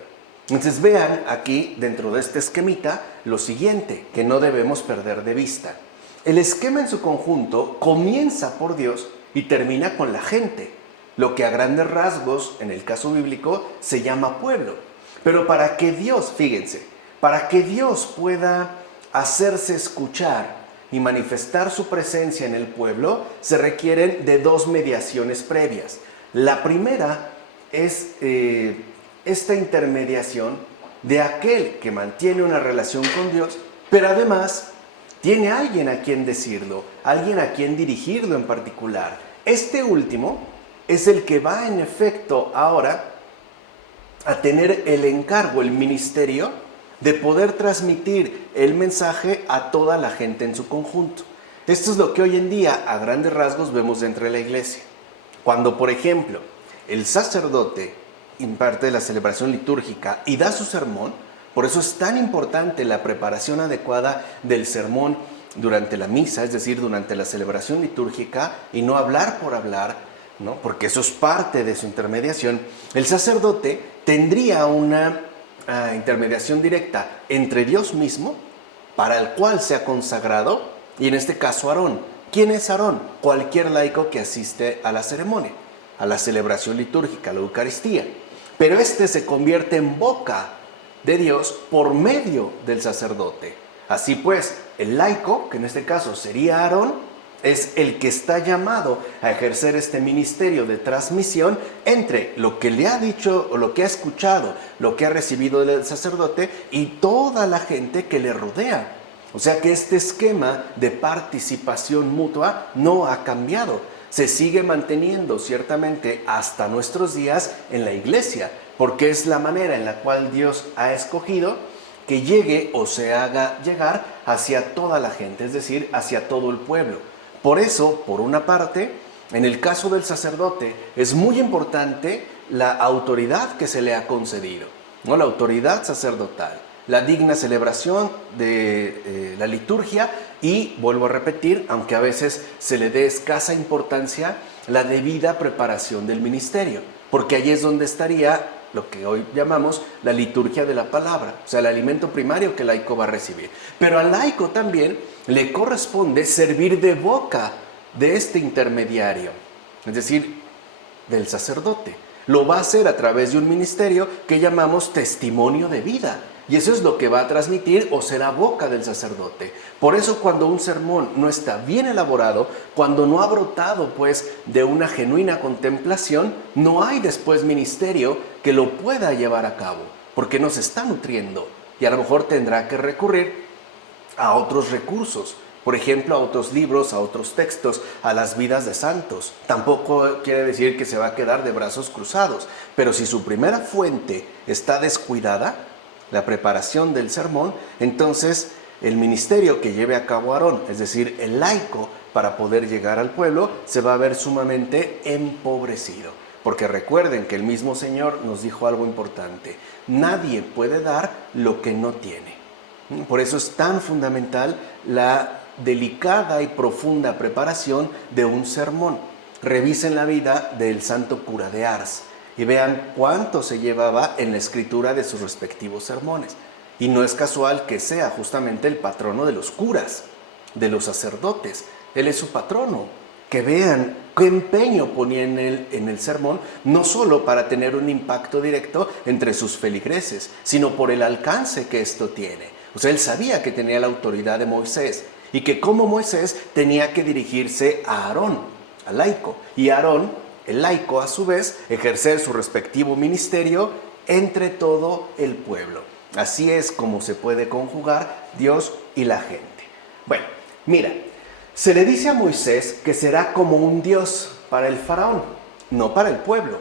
Entonces vean aquí dentro de este esquemita lo siguiente que no debemos perder de vista. El esquema en su conjunto comienza por Dios y termina con la gente, lo que a grandes rasgos en el caso bíblico se llama pueblo. Pero para que Dios, fíjense, para que Dios pueda hacerse escuchar y manifestar su presencia en el pueblo, se requieren de dos mediaciones previas. La primera es esta intermediación de aquel que mantiene una relación con Dios, pero además tiene alguien a quien decirlo, alguien a quien dirigirlo en particular. Este último es el que va en efecto ahora a tener el encargo, el ministerio, de poder transmitir el mensaje a toda la gente en su conjunto. Esto es lo que hoy en día a grandes rasgos vemos dentro de la iglesia. Cuando, por ejemplo, el sacerdote imparte la celebración litúrgica y da su sermón, por eso es tan importante la preparación adecuada del sermón durante la misa, es decir, durante la celebración litúrgica, y no hablar por hablar, ¿no?, porque eso es parte de su intermediación. El sacerdote tendría una intermediación directa entre Dios mismo, para el cual se ha consagrado, y en este caso Aarón. ¿Quién es Aarón? Cualquier laico que asiste a la ceremonia, a la celebración litúrgica, a la Eucaristía. Pero este se convierte en boca de Dios por medio del sacerdote. Así pues, el laico, que en este caso sería Aarón, es el que está llamado a ejercer este ministerio de transmisión entre lo que le ha dicho o lo que ha escuchado, lo que ha recibido del sacerdote y toda la gente que le rodea. O sea que este esquema de participación mutua no ha cambiado. Se sigue manteniendo ciertamente hasta nuestros días en la iglesia, porque es la manera en la cual Dios ha escogido que llegue o se haga llegar hacia toda la gente, es decir, hacia todo el pueblo. Por eso, por una parte, en el caso del sacerdote es muy importante la autoridad que se le ha concedido, ¿no?, la autoridad sacerdotal, la digna celebración de la liturgia y, vuelvo a repetir, aunque a veces se le dé escasa importancia, la debida preparación del ministerio, porque ahí es donde estaría lo que hoy llamamos la liturgia de la palabra, o sea, el alimento primario que el laico va a recibir. Pero al laico también le corresponde servir de boca de este intermediario, es decir, del sacerdote. Lo va a hacer a través de un ministerio que llamamos testimonio de vida. Y eso es lo que va a transmitir o será boca del sacerdote. Por eso cuando un sermón no está bien elaborado, cuando no ha brotado pues de una genuina contemplación, no hay después ministerio que lo pueda llevar a cabo, porque no se está nutriendo y a lo mejor tendrá que recurrir a otros recursos. Por ejemplo, a otros libros, a otros textos, a las vidas de santos. Tampoco quiere decir que se va a quedar de brazos cruzados, pero si su primera fuente está descuidada, la preparación del sermón, entonces el ministerio que lleve a cabo Aarón, es decir, el laico, para poder llegar al pueblo, se va a ver sumamente empobrecido. Porque recuerden que el mismo Señor nos dijo algo importante: nadie puede dar lo que no tiene. Por eso es tan fundamental la delicada y profunda preparación de un sermón. Revisen la vida del santo cura de Ars y vean cuánto se llevaba en la escritura de sus respectivos sermones. Y no es casual que sea justamente el patrono de los curas, de los sacerdotes. Él es su patrono. Que vean qué empeño ponía en el sermón, no solo para tener un impacto directo entre sus feligreses, sino por el alcance que esto tiene. O sea, él sabía que tenía la autoridad de Moisés y que como Moisés tenía que dirigirse a Aarón, al laico. Y Aarón, el laico, a su vez, ejercer su respectivo ministerio entre todo el pueblo. Así es como se puede conjugar Dios y la gente. Bueno, mira, se le dice a Moisés que será como un Dios para el faraón, no para el pueblo.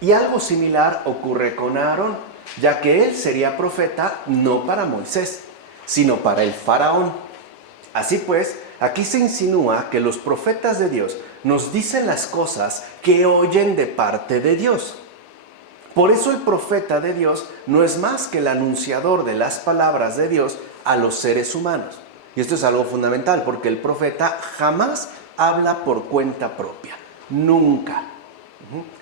Y algo similar ocurre con Aarón, ya que él sería profeta no para Moisés, sino para el faraón. Así pues, aquí se insinúa que los profetas de Dios nos dicen las cosas que oyen de parte de Dios. Por eso el profeta de Dios no es más que el anunciador de las palabras de Dios a los seres humanos. Y esto es algo fundamental, porque el profeta jamás habla por cuenta propia, nunca.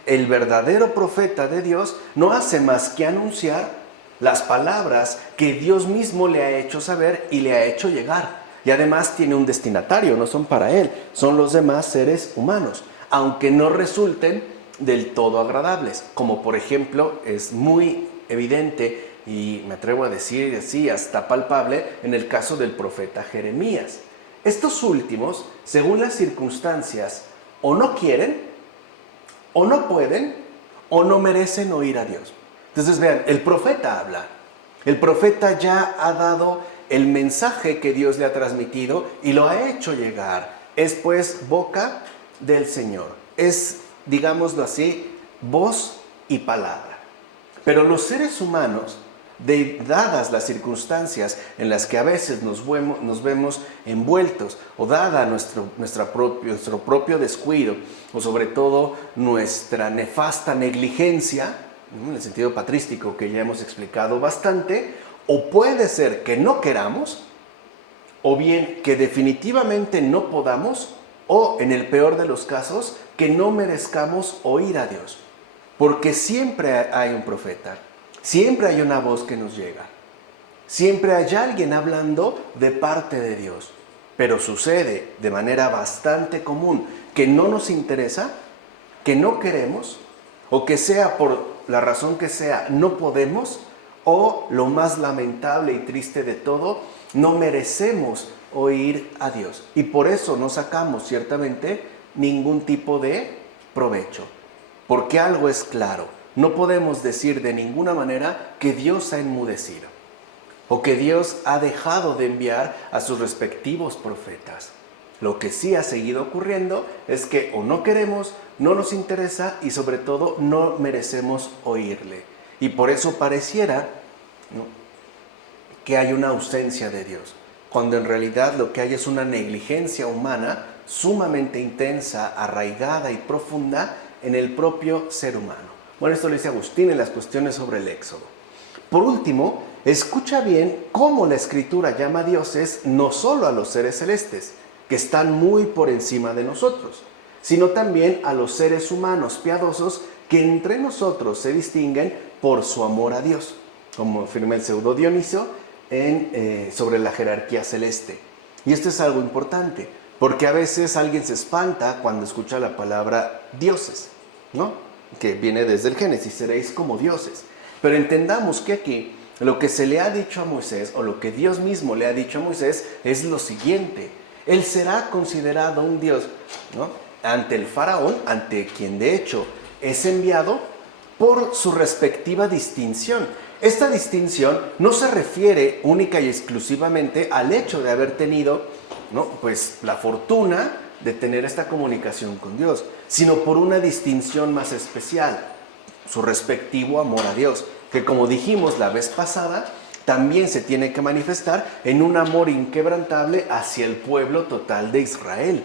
El verdadero profeta de Dios no hace más que anunciar las palabras que Dios mismo le ha hecho saber y le ha hecho llegar. Y además tiene un destinatario, no son para él, son los demás seres humanos, aunque no resulten del todo agradables, como por ejemplo es muy evidente y me atrevo a decir así, hasta palpable, en el caso del profeta Jeremías. Estos últimos, según las circunstancias, o no quieren, o no pueden, o no merecen oír a Dios. Entonces vean, el profeta habla, el profeta ya ha dado el mensaje que Dios le ha transmitido y lo ha hecho llegar. Es pues boca del Señor, es, digámoslo así, voz y palabra. Pero los seres humanos, dadas las circunstancias en las que a veces nos vemos envueltos, o dada nuestro propio descuido, o sobre todo nuestra nefasta negligencia, en el sentido patrístico que ya hemos explicado bastante, o puede ser que no queramos, o bien que definitivamente no podamos, o en el peor de los casos, que no merezcamos oír a Dios. Porque siempre hay un profeta, siempre hay una voz que nos llega, siempre hay alguien hablando de parte de Dios. Pero sucede de manera bastante común que no nos interesa, que no queremos, o que sea por la razón que sea, no podemos, o lo más lamentable y triste de todo, no merecemos oír a Dios. Y por eso no sacamos ciertamente ningún tipo de provecho. Porque algo es claro, no podemos decir de ninguna manera que Dios ha enmudecido o que Dios ha dejado de enviar a sus respectivos profetas. Lo que sí ha seguido ocurriendo es que o no queremos, no nos interesa y sobre todo no merecemos oírle. Y por eso pareciera, ¿no?, que hay una ausencia de Dios, cuando en realidad lo que hay es una negligencia humana sumamente intensa, arraigada y profunda en el propio ser humano. Bueno, esto lo dice Agustín en las cuestiones sobre el Éxodo. Por último, escucha bien cómo la Escritura llama a dioses no solo a los seres celestes, que están muy por encima de nosotros, sino también a los seres humanos piadosos que entre nosotros se distinguen por su amor a Dios, como afirma el pseudo Dioniso sobre la jerarquía celeste. Y esto es algo importante, porque a veces alguien se espanta cuando escucha la palabra dioses, ¿no?, que viene desde el Génesis, seréis como dioses. Pero entendamos que aquí lo que se le ha dicho a Moisés, o lo que Dios mismo le ha dicho a Moisés, es lo siguiente: él será considerado un Dios, ¿no?, ante el faraón, ante quien de hecho es enviado, por su respectiva distinción. Esta distinción no se refiere única y exclusivamente al hecho de haber tenido, ¿no?, pues la fortuna de tener esta comunicación con Dios, sino por una distinción más especial, su respectivo amor a Dios, que como dijimos la vez pasada, también se tiene que manifestar en un amor inquebrantable hacia el pueblo total de Israel.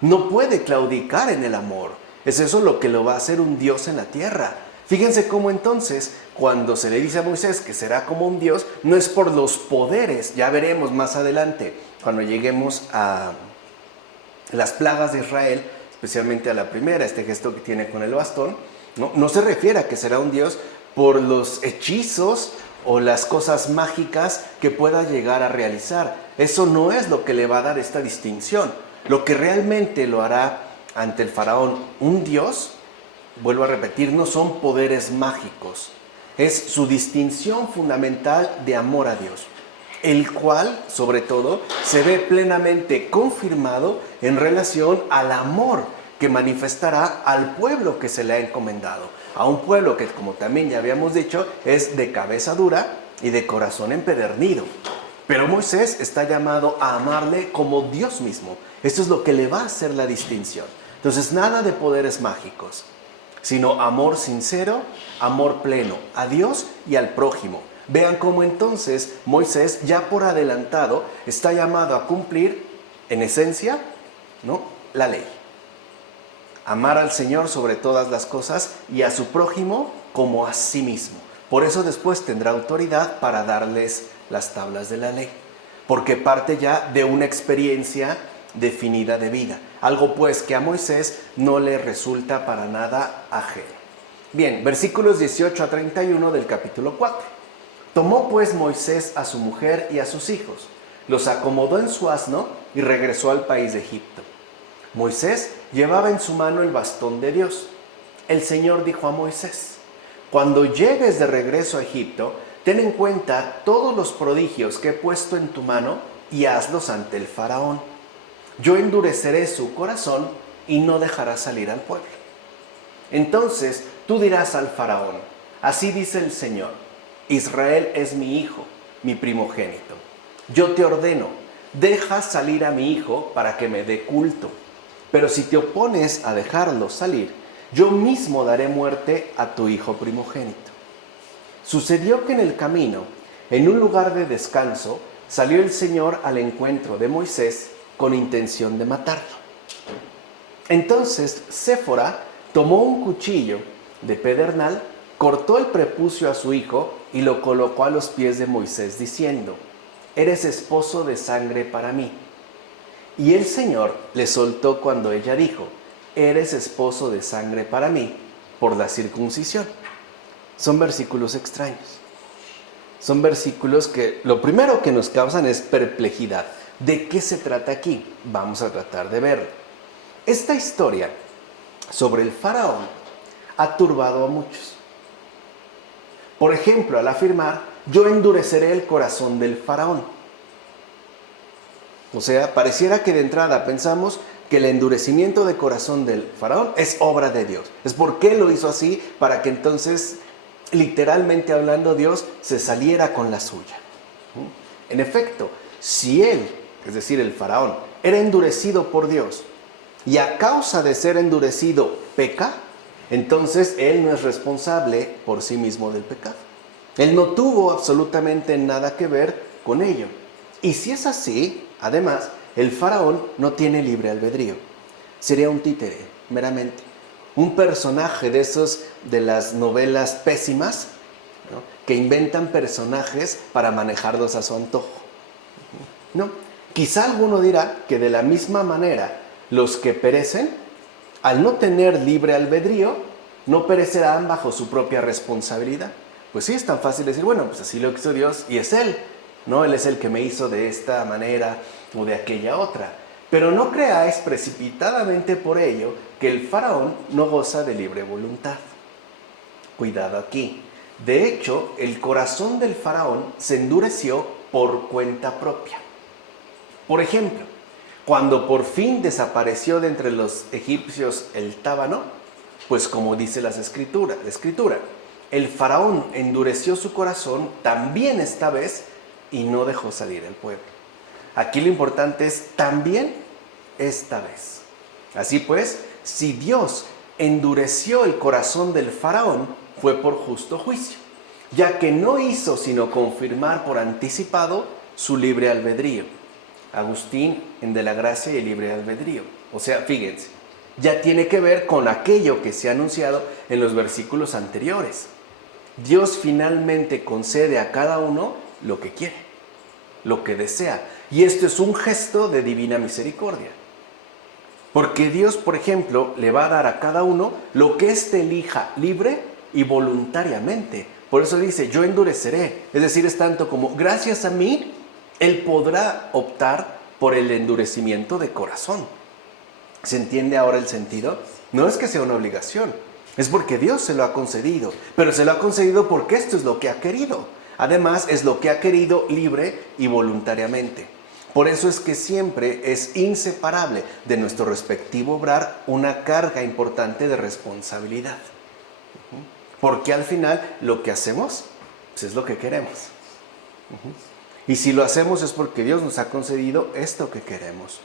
No puede claudicar en el amor. Es eso lo que lo va a hacer un Dios en la tierra. Fíjense cómo entonces, cuando se le dice a Moisés que será como un Dios, no es por los poderes, ya veremos más adelante, cuando lleguemos a las plagas de Israel, especialmente a la primera, este gesto que tiene con el bastón, no se refiere a que será un Dios por los hechizos o las cosas mágicas que pueda llegar a realizar. Eso no es lo que le va a dar esta distinción. Lo que realmente lo hará ante el faraón un Dios, vuelvo a repetir, no son poderes mágicos, es su distinción fundamental de amor a Dios, el cual, sobre todo, se ve plenamente confirmado en relación al amor que manifestará al pueblo que se le ha encomendado, a un pueblo que, como también ya habíamos dicho, es de cabeza dura, y de corazón empedernido. Pero Moisés está llamado a amarle como Dios mismo. Esto es lo que le va a hacer la distinción. Entonces, nada de poderes mágicos, sino amor sincero, amor pleno a Dios y al prójimo. Vean cómo entonces Moisés, ya por adelantado, está llamado a cumplir, en esencia, ¿no?, la ley. Amar al Señor sobre todas las cosas y a su prójimo como a sí mismo. Por eso después tendrá autoridad para darles las tablas de la ley, porque parte ya de una experiencia definida de vida. Algo pues que a Moisés no le resulta para nada ajeno. Bien, versículos 18 a 31 del capítulo 4. Tomó pues Moisés a su mujer y a sus hijos, los acomodó en su asno y regresó al país de Egipto. Moisés llevaba en su mano el bastón de Dios. El Señor dijo a Moisés: cuando llegues de regreso a Egipto, ten en cuenta todos los prodigios que he puesto en tu mano y hazlos ante el faraón. Yo endureceré su corazón y no dejará salir al pueblo. Entonces tú dirás al faraón: así dice el Señor, Israel es mi hijo, mi primogénito. Yo te ordeno, deja salir a mi hijo para que me dé culto. Pero si te opones a dejarlo salir, yo mismo daré muerte a tu hijo primogénito. Sucedió que en el camino, en un lugar de descanso, salió el Señor al encuentro de Moisés con intención de matarlo. Entonces Séfora tomó un cuchillo de pedernal, cortó el prepucio a su hijo y lo colocó a los pies de Moisés, diciendo: eres esposo de sangre para mí. Y el Señor le soltó cuando ella dijo: eres esposo de sangre para mí, por la circuncisión. Son versículos extraños. Son versículos que lo primero que nos causan es perplejidad. ¿De qué se trata aquí? Vamos a tratar de verlo. Esta historia sobre el faraón ha turbado a muchos. Por ejemplo, al afirmar: yo endureceré el corazón del faraón. O sea, pareciera que de entrada pensamos que el endurecimiento de corazón del faraón es obra de Dios. Es porque él lo hizo así, para que entonces, literalmente hablando, Dios se saliera con la suya. En efecto, si él, es decir, el faraón, era endurecido por Dios y a causa de ser endurecido peca, entonces él no es responsable por sí mismo del pecado. Él no tuvo absolutamente nada que ver con ello. Y si es así, además, el faraón no tiene libre albedrío. Sería un títere, meramente. Un personaje de esos de las novelas pésimas, ¿no?, que inventan personajes para manejarlos a su antojo. No, quizá alguno dirá que de la misma manera los que perecen, al no tener libre albedrío, no perecerán bajo su propia responsabilidad. Pues sí, es tan fácil decir: bueno, pues así lo quiso Dios y es Él. No, Él es el que me hizo de esta manera o de aquella otra. Pero no creáis precipitadamente por ello que el faraón no goza de libre voluntad. Cuidado aquí. De hecho, el corazón del faraón se endureció por cuenta propia. Por ejemplo, cuando por fin desapareció de entre los egipcios el tábano, pues como dice la escritura, el faraón endureció su corazón también esta vez y no dejó salir el pueblo. Aquí lo importante es también esta vez. Así pues, si Dios endureció el corazón del faraón, fue por justo juicio, ya que no hizo sino confirmar por anticipado su libre albedrío. Agustín, en De la Gracia y el libre albedrío. O sea, fíjense, ya tiene que ver con aquello que se ha anunciado en los versículos anteriores. Dios finalmente concede a cada uno lo que quiere, lo que desea. Y esto es un gesto de divina misericordia. Porque Dios, por ejemplo, le va a dar a cada uno lo que éste elija libre y voluntariamente. Por eso dice: yo endureceré. Es decir, es tanto como gracias a mí, él podrá optar por el endurecimiento de corazón. ¿Se entiende ahora el sentido? No es que sea una obligación, es porque Dios se lo ha concedido. Pero se lo ha concedido porque esto es lo que ha querido. Además, es lo que ha querido libre y voluntariamente. Por eso es que siempre es inseparable de nuestro respectivo obrar una carga importante de responsabilidad. Porque al final lo que hacemos, pues, es lo que queremos. Y si lo hacemos es porque Dios nos ha concedido esto que queremos.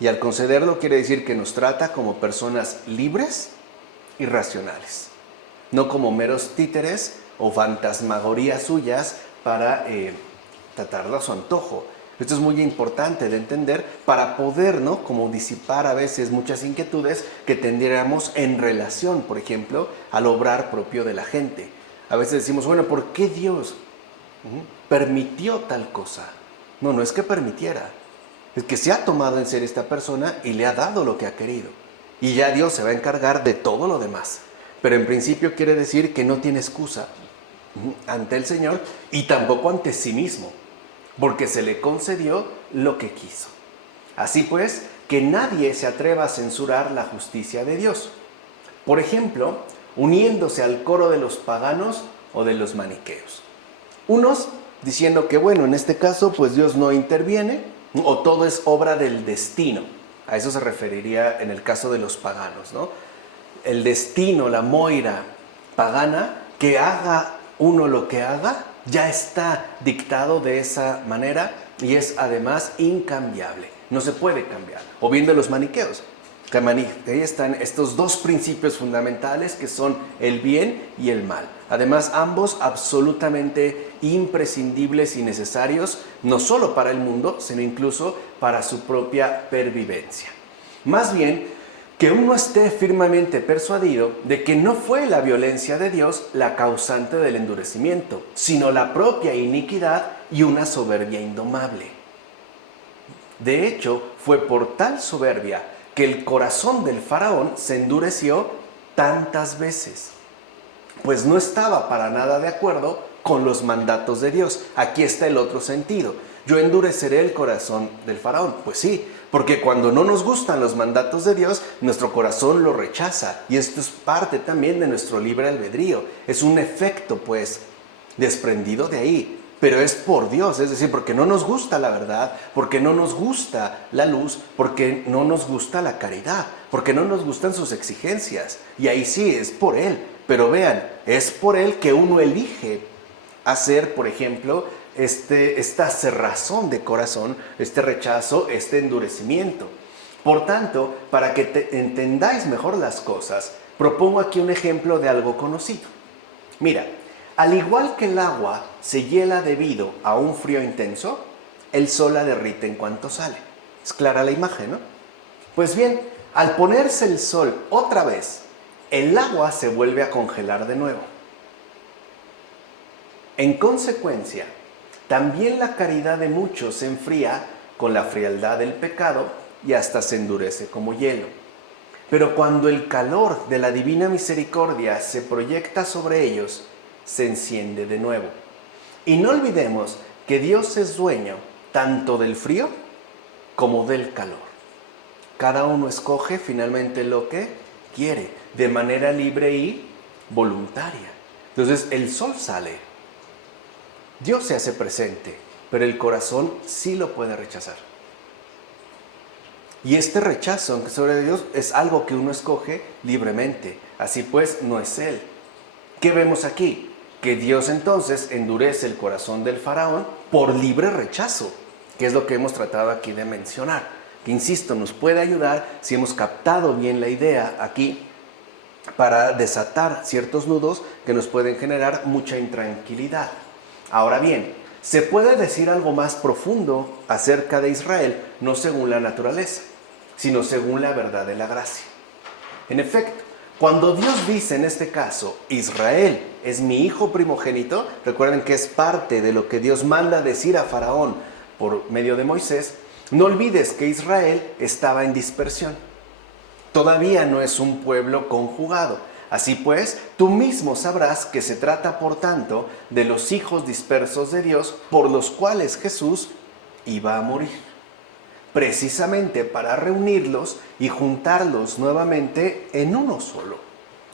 Y al concederlo quiere decir que nos trata como personas libres y racionales, no como meros títeres o fantasmagorías suyas para tratarlo a su antojo. Esto es muy importante de entender para poder, ¿no?, como disipar a veces muchas inquietudes que tendríamos en relación, por ejemplo, al obrar propio de la gente. A veces decimos, bueno, ¿por qué Dios permitió tal cosa? No es que permitiera, es que se ha tomado en serio esta persona y le ha dado lo que ha querido. Y ya Dios se va a encargar de todo lo demás. Pero en principio quiere decir que no tiene excusa ante el Señor y tampoco ante sí mismo, porque se le concedió lo que quiso. Así pues, que nadie se atreva a censurar la justicia de Dios. Por ejemplo, uniéndose al coro de los paganos o de los maniqueos. Unos diciendo que, bueno, en este caso, pues Dios no interviene, o todo es obra del destino. A eso se referiría en el caso de los paganos, ¿no? El destino, la moira pagana, que haga uno lo que haga, ya está dictado de esa manera y es además incambiable. No se puede cambiar. O bien de los maniqueos. Ahí están estos dos principios fundamentales que son el bien y el mal. Además, ambos absolutamente imprescindibles y necesarios, no solo para el mundo, sino incluso para su propia pervivencia. Más bien, que uno esté firmemente persuadido de que no fue la violencia de Dios la causante del endurecimiento, sino la propia iniquidad y una soberbia indomable. De hecho, fue por tal soberbia que el corazón del faraón se endureció tantas veces, pues no estaba para nada de acuerdo con los mandatos de Dios. Aquí está el otro sentido. Yo endureceré el corazón del faraón. Pues sí, porque cuando no nos gustan los mandatos de Dios, nuestro corazón lo rechaza. Y esto es parte también de nuestro libre albedrío. Es un efecto, pues, desprendido de ahí. Pero es por Dios, es decir, porque no nos gusta la verdad, porque no nos gusta la luz, porque no nos gusta la caridad, porque no nos gustan sus exigencias. Y ahí sí, es por Él. Pero vean, es por Él que uno elige hacer, por ejemplo, esta cerrazón de corazón, este rechazo, este endurecimiento. Por tanto, para que entendáis mejor las cosas, propongo aquí un ejemplo de algo conocido. Mira, al igual que el agua se hiela debido a un frío intenso, el sol la derrite en cuanto sale. Es clara la imagen, ¿no? Pues bien, al ponerse el sol otra vez, el agua se vuelve a congelar de nuevo. En consecuencia, también la caridad de muchos se enfría con la frialdad del pecado y hasta se endurece como hielo. Pero cuando el calor de la divina misericordia se proyecta sobre ellos, se enciende de nuevo. Y no olvidemos que Dios es dueño tanto del frío como del calor. Cada uno escoge finalmente lo que quiere, de manera libre y voluntaria. Entonces el sol sale, Dios se hace presente, pero el corazón sí lo puede rechazar. Y este rechazo sobre Dios es algo que uno escoge libremente. Así pues, no es Él. ¿Qué vemos aquí? Que Dios entonces endurece el corazón del faraón por libre rechazo, que es lo que hemos tratado aquí de mencionar. Que insisto, nos puede ayudar si hemos captado bien la idea aquí para desatar ciertos nudos que nos pueden generar mucha intranquilidad. Ahora bien, se puede decir algo más profundo acerca de Israel, no según la naturaleza, sino según la verdad de la gracia. En efecto, cuando Dios dice en este caso, Israel es mi hijo primogénito, recuerden que es parte de lo que Dios manda decir a Faraón por medio de Moisés, no olvides que Israel estaba en dispersión. Todavía no es un pueblo conjugado. Así pues, tú mismo sabrás que se trata, por tanto, de los hijos dispersos de Dios por los cuales Jesús iba a morir, precisamente para reunirlos y juntarlos nuevamente en uno solo.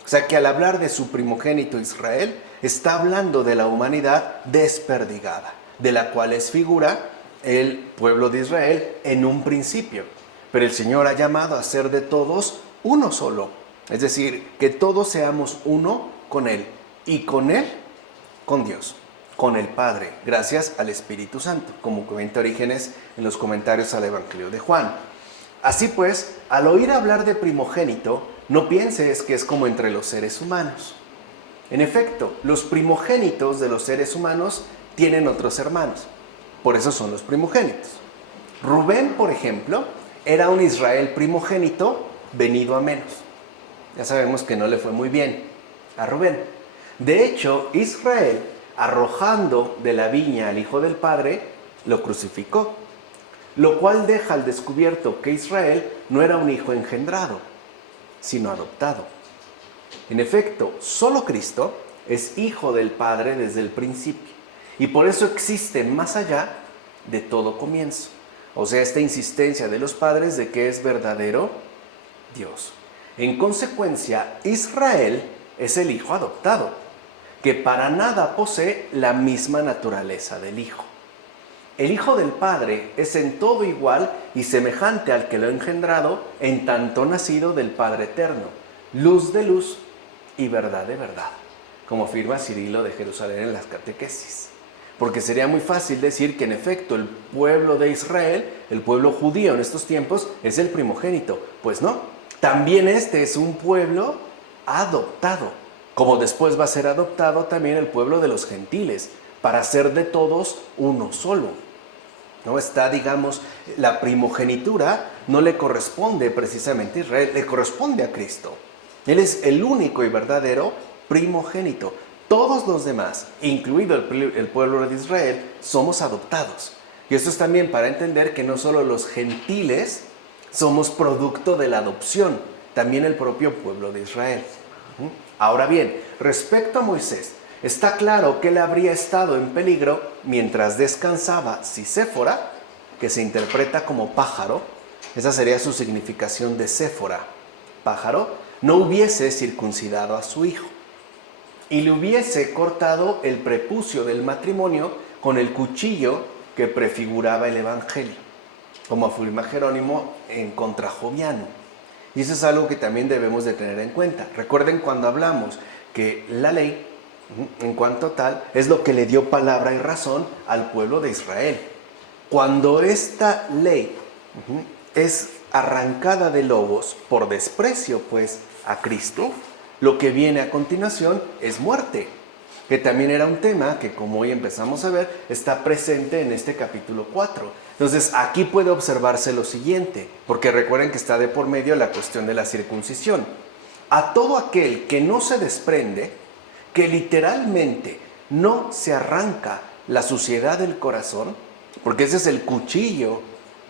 O sea que al hablar de su primogénito Israel, está hablando de la humanidad desperdigada, de la cual es figura el pueblo de Israel en un principio. Pero el Señor ha llamado a ser de todos uno solo. Es decir, que todos seamos uno con Él y con Él, con Dios. con el Padre, gracias al Espíritu Santo, como comenta Orígenes en los comentarios al Evangelio de Juan. Así pues, al oír hablar de primogénito, no pienses que es como entre los seres humanos. En efecto, los primogénitos de los seres humanos tienen otros hermanos, por eso son los primogénitos. Rubén, por ejemplo, era un Israel primogénito venido a menos. Ya sabemos que no le fue muy bien a Rubén. De hecho, Israel, arrojando de la viña al hijo del padre, lo crucificó, lo cual deja al descubierto que Israel no era un hijo engendrado, sino adoptado. En efecto, solo Cristo es hijo del Padre desde el principio, y por eso existe más allá de todo comienzo. O sea, esta insistencia de los padres de que es verdadero Dios. En consecuencia, Israel es el hijo adoptado, que para nada posee la misma naturaleza del hijo. El hijo del Padre es en todo igual y semejante al que lo ha engendrado, en tanto nacido del Padre eterno, luz de luz y verdad de verdad, como afirma Cirilo de Jerusalén en las catequesis. Porque sería muy fácil decir que en efecto el pueblo de Israel, el pueblo judío en estos tiempos, es el primogénito. Pues no, también este es un pueblo adoptado, como después va a ser adoptado también el pueblo de los gentiles, para ser de todos uno solo. No está, digamos, la primogenitura no le corresponde precisamente a Israel, le corresponde a Cristo. Él es el único y verdadero primogénito. Todos los demás, incluido el pueblo de Israel, somos adoptados. Y esto es también para entender que no solo los gentiles somos producto de la adopción, también el propio pueblo de Israel. Ahora bien, respecto a Moisés, está claro que él habría estado en peligro mientras descansaba si Séfora, que se interpreta como pájaro, esa sería su significación de Séfora, pájaro, no hubiese circuncidado a su hijo y le hubiese cortado el prepucio del matrimonio con el cuchillo que prefiguraba el Evangelio, como afirma Jerónimo en contra Joviano. Y eso es algo que también debemos de tener en cuenta. Recuerden cuando hablamos que la ley, en cuanto tal, es lo que le dio palabra y razón al pueblo de Israel. Cuando esta ley es arrancada de lobos por desprecio, pues, a Cristo, lo que viene a continuación es muerte, que también era un tema que, como hoy empezamos a ver, está presente en este capítulo 4. Entonces, aquí puede observarse lo siguiente, porque recuerden que está de por medio la cuestión de la circuncisión. A todo aquel que no se desprende, que literalmente no se arranca la suciedad del corazón, porque ese es el cuchillo,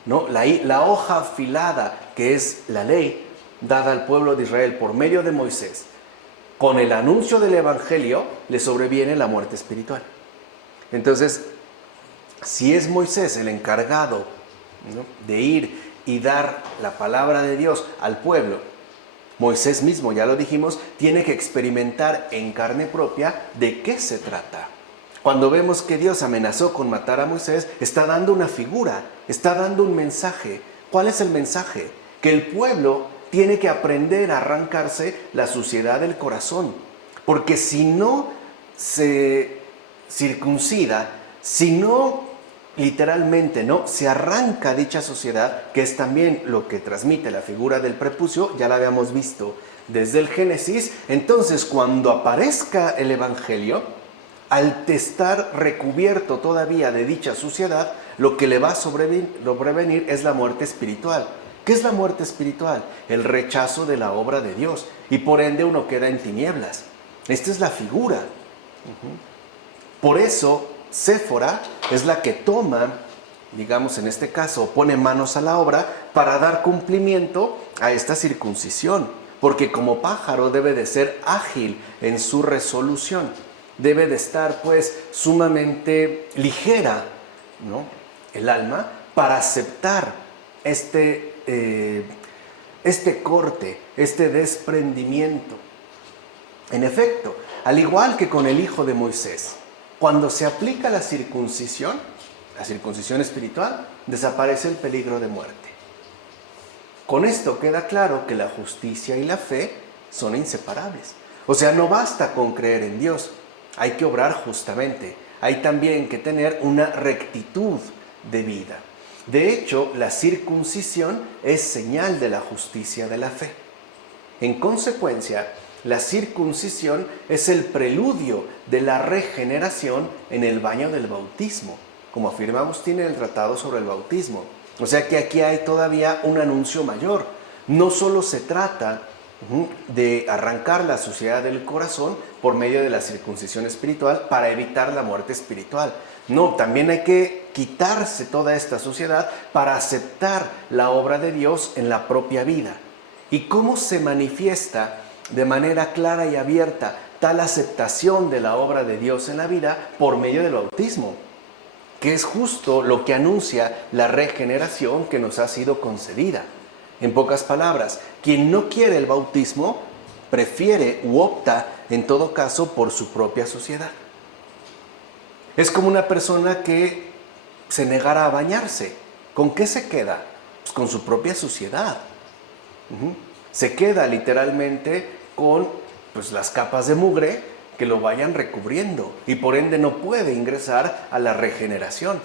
¿no? La hoja afilada que es la ley dada al pueblo de Israel por medio de Moisés, con el anuncio del Evangelio le sobreviene la muerte espiritual. Entonces, si es Moisés el encargado, ¿no?, de ir y dar la palabra de Dios al pueblo, Moisés mismo, ya lo dijimos, tiene que experimentar en carne propia de qué se trata. Cuando vemos que Dios amenazó con matar a Moisés, está dando una figura, está dando un mensaje. ¿Cuál es el mensaje? Que el pueblo tiene que aprender a arrancarse la suciedad del corazón. Porque si no se circuncida, si no literalmente no se arranca dicha suciedad, que es también lo que transmite la figura del prepucio, ya la habíamos visto desde el Génesis, entonces cuando aparezca el Evangelio, al estar recubierto todavía de dicha suciedad, lo que le va a sobrevenir es la muerte espiritual. ¿Qué es la muerte espiritual? El rechazo de la obra de Dios, y por ende uno queda en tinieblas. Esta es la figura. Por eso Séfora es la que toma, digamos en este caso, pone manos a la obra para dar cumplimiento a esta circuncisión, porque como pájaro debe de ser ágil en su resolución, debe de estar pues sumamente ligera, ¿no?, el alma para aceptar este corte, este desprendimiento. En efecto, al igual que con el hijo de Moisés, cuando se aplica la circuncisión espiritual, desaparece el peligro de muerte. Con esto queda claro que la justicia y la fe son inseparables. O sea, no basta con creer en Dios, hay que obrar justamente, hay también que tener una rectitud de vida. De hecho, la circuncisión es señal de la justicia de la fe. En consecuencia, la circuncisión es el preludio de la regeneración en el baño del bautismo, como afirma Agustín en el Tratado sobre el Bautismo. O sea que aquí hay todavía un anuncio mayor. No solo se trata de arrancar la suciedad del corazón por medio de la circuncisión espiritual para evitar la muerte espiritual. No, también hay que quitarse toda esta suciedad para aceptar la obra de Dios en la propia vida. ¿Y cómo se manifiesta de manera clara y abierta tal aceptación de la obra de Dios en la vida? Por medio del bautismo, que es justo lo que anuncia la regeneración que nos ha sido concedida. En pocas palabras, quien no quiere el bautismo prefiere u opta en todo caso por su propia suciedad. Es como una persona que se negara a bañarse. ¿Con qué se queda? Pues con su propia suciedad. Se queda literalmente con las capas de mugre que lo vayan recubriendo y por ende no puede ingresar a la regeneración.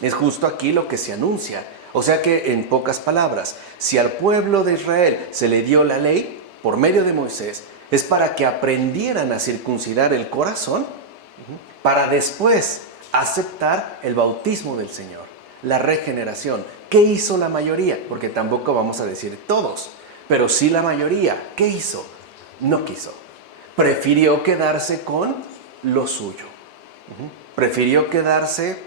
Es justo aquí lo que se anuncia. O sea que, en pocas palabras, si al pueblo de Israel se le dio la ley por medio de Moisés, es para que aprendieran a circuncidar el corazón, para después aceptar el bautismo del Señor, la regeneración. ¿Qué hizo la mayoría? Porque tampoco vamos a decir todos, pero sí la mayoría. ¿Qué hizo? No quiso. Prefirió quedarse con lo suyo. Prefirió quedarse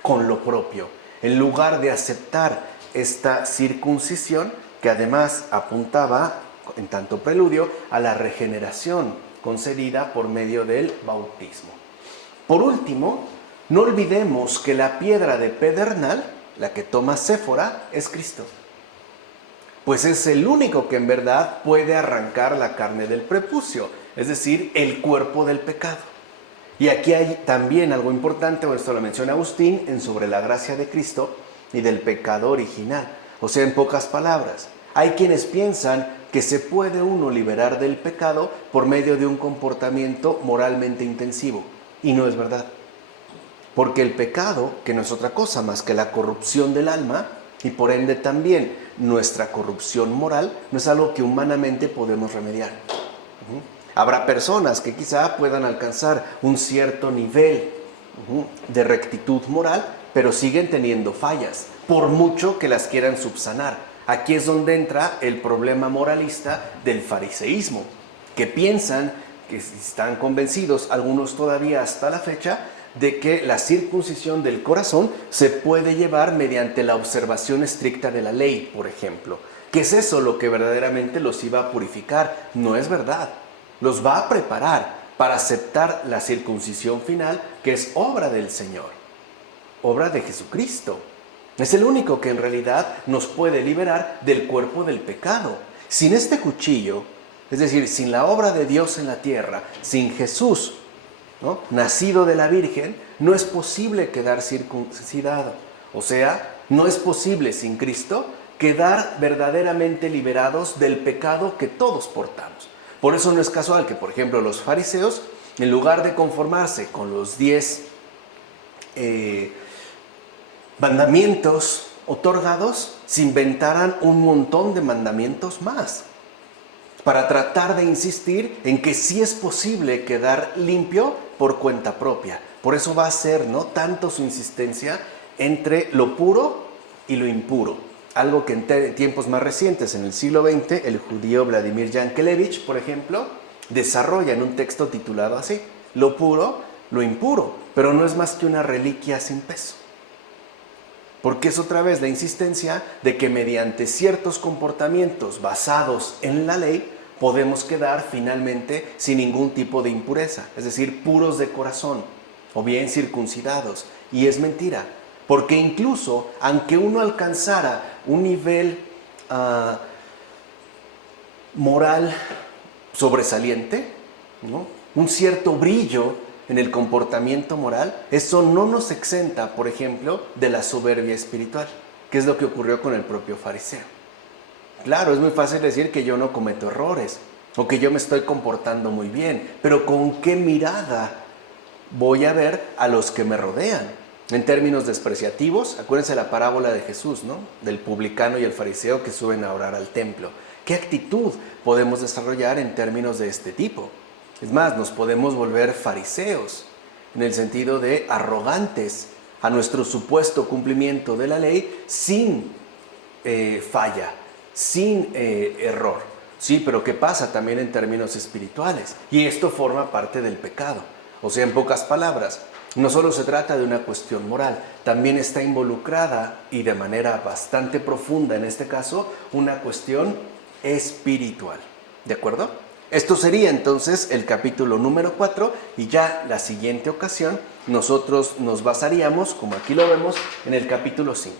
con lo propio, en lugar de aceptar esta circuncisión que además apuntaba, en tanto preludio, a la regeneración concedida por medio del bautismo. Por último, no olvidemos que la piedra de pedernal, la que toma Séfora, es Cristo. Pues es el único que en verdad puede arrancar la carne del prepucio, es decir, el cuerpo del pecado. Y aquí hay también algo importante, esto lo menciona Agustín, en Sobre la gracia de Cristo y del pecado original. O sea, en pocas palabras, hay quienes piensan que se puede uno liberar del pecado por medio de un comportamiento moralmente intensivo. Y no es verdad. Porque el pecado, que no es otra cosa más que la corrupción del alma, y por ende también nuestra corrupción moral, no es algo que humanamente podemos remediar. Habrá personas que quizá puedan alcanzar un cierto nivel de rectitud moral, pero siguen teniendo fallas, por mucho que las quieran subsanar. Aquí es donde entra el problema moralista del fariseísmo, que piensan, que están convencidos, algunos todavía hasta la fecha, de que la circuncisión del corazón se puede llevar mediante la observación estricta de la ley, por ejemplo. ¿Qué es eso lo que verdaderamente los iba a purificar? No es verdad. Los va a preparar para aceptar la circuncisión final, que es obra del Señor, obra de Jesucristo. Es el único que en realidad nos puede liberar del cuerpo del pecado. Sin este cuchillo, es decir, sin la obra de Dios en la tierra, sin Jesús, ¿no?, nacido de la Virgen, no es posible quedar circuncidado. O sea, no es posible sin Cristo quedar verdaderamente liberados del pecado que todos portamos. Por eso no es casual que, por ejemplo, los fariseos, en lugar de conformarse con los 10 mandamientos otorgados, se inventaran un montón de mandamientos más para tratar de insistir en que sí es posible quedar limpio por cuenta propia. Por eso va a ser, ¿no?, tanto su insistencia entre lo puro y lo impuro. Algo que en tiempos más recientes, en el siglo XX, el judío Vladimir Yankelevich, por ejemplo, desarrolla en un texto titulado así: lo puro, lo impuro, pero no es más que una reliquia sin peso. Porque es otra vez la insistencia de que mediante ciertos comportamientos basados en la ley podemos quedar finalmente sin ningún tipo de impureza, es decir, puros de corazón o bien circuncidados. Y es mentira, porque incluso aunque uno alcanzara un nivel moral sobresaliente, ¿no?, un cierto brillo en el comportamiento moral, eso no nos exenta, por ejemplo, de la soberbia espiritual, que es lo que ocurrió con el propio fariseo. Claro, es muy fácil decir que yo no cometo errores o que yo me estoy comportando muy bien, pero ¿con qué mirada voy a ver a los que me rodean. En términos despreciativos, acuérdense la parábola de Jesús, ¿no? Del publicano y el fariseo que suben a orar al templo. ¿Qué actitud podemos desarrollar en términos de este tipo? Es más, nos podemos volver fariseos, en el sentido de arrogantes a nuestro supuesto cumplimiento de la ley sin falla, sin error. Sí, pero ¿qué pasa también en términos espirituales? Y esto forma parte del pecado. O sea, en pocas palabras, no solo se trata de una cuestión moral, también está involucrada y de manera bastante profunda, en este caso, una cuestión espiritual. ¿De acuerdo? Esto sería entonces el capítulo número 4 y ya la siguiente ocasión nosotros nos basaríamos, como aquí lo vemos, en el capítulo 5.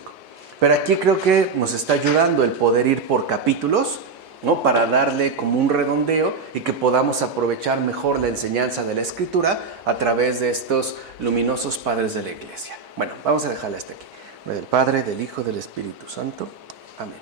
Pero aquí creo que nos está ayudando el poder ir por capítulos, ¿no? Para darle como un redondeo y que podamos aprovechar mejor la enseñanza de la Escritura a través de estos luminosos padres de la Iglesia. Bueno, vamos a dejarla hasta aquí. Del Padre, del Hijo, del Espíritu Santo. Amén.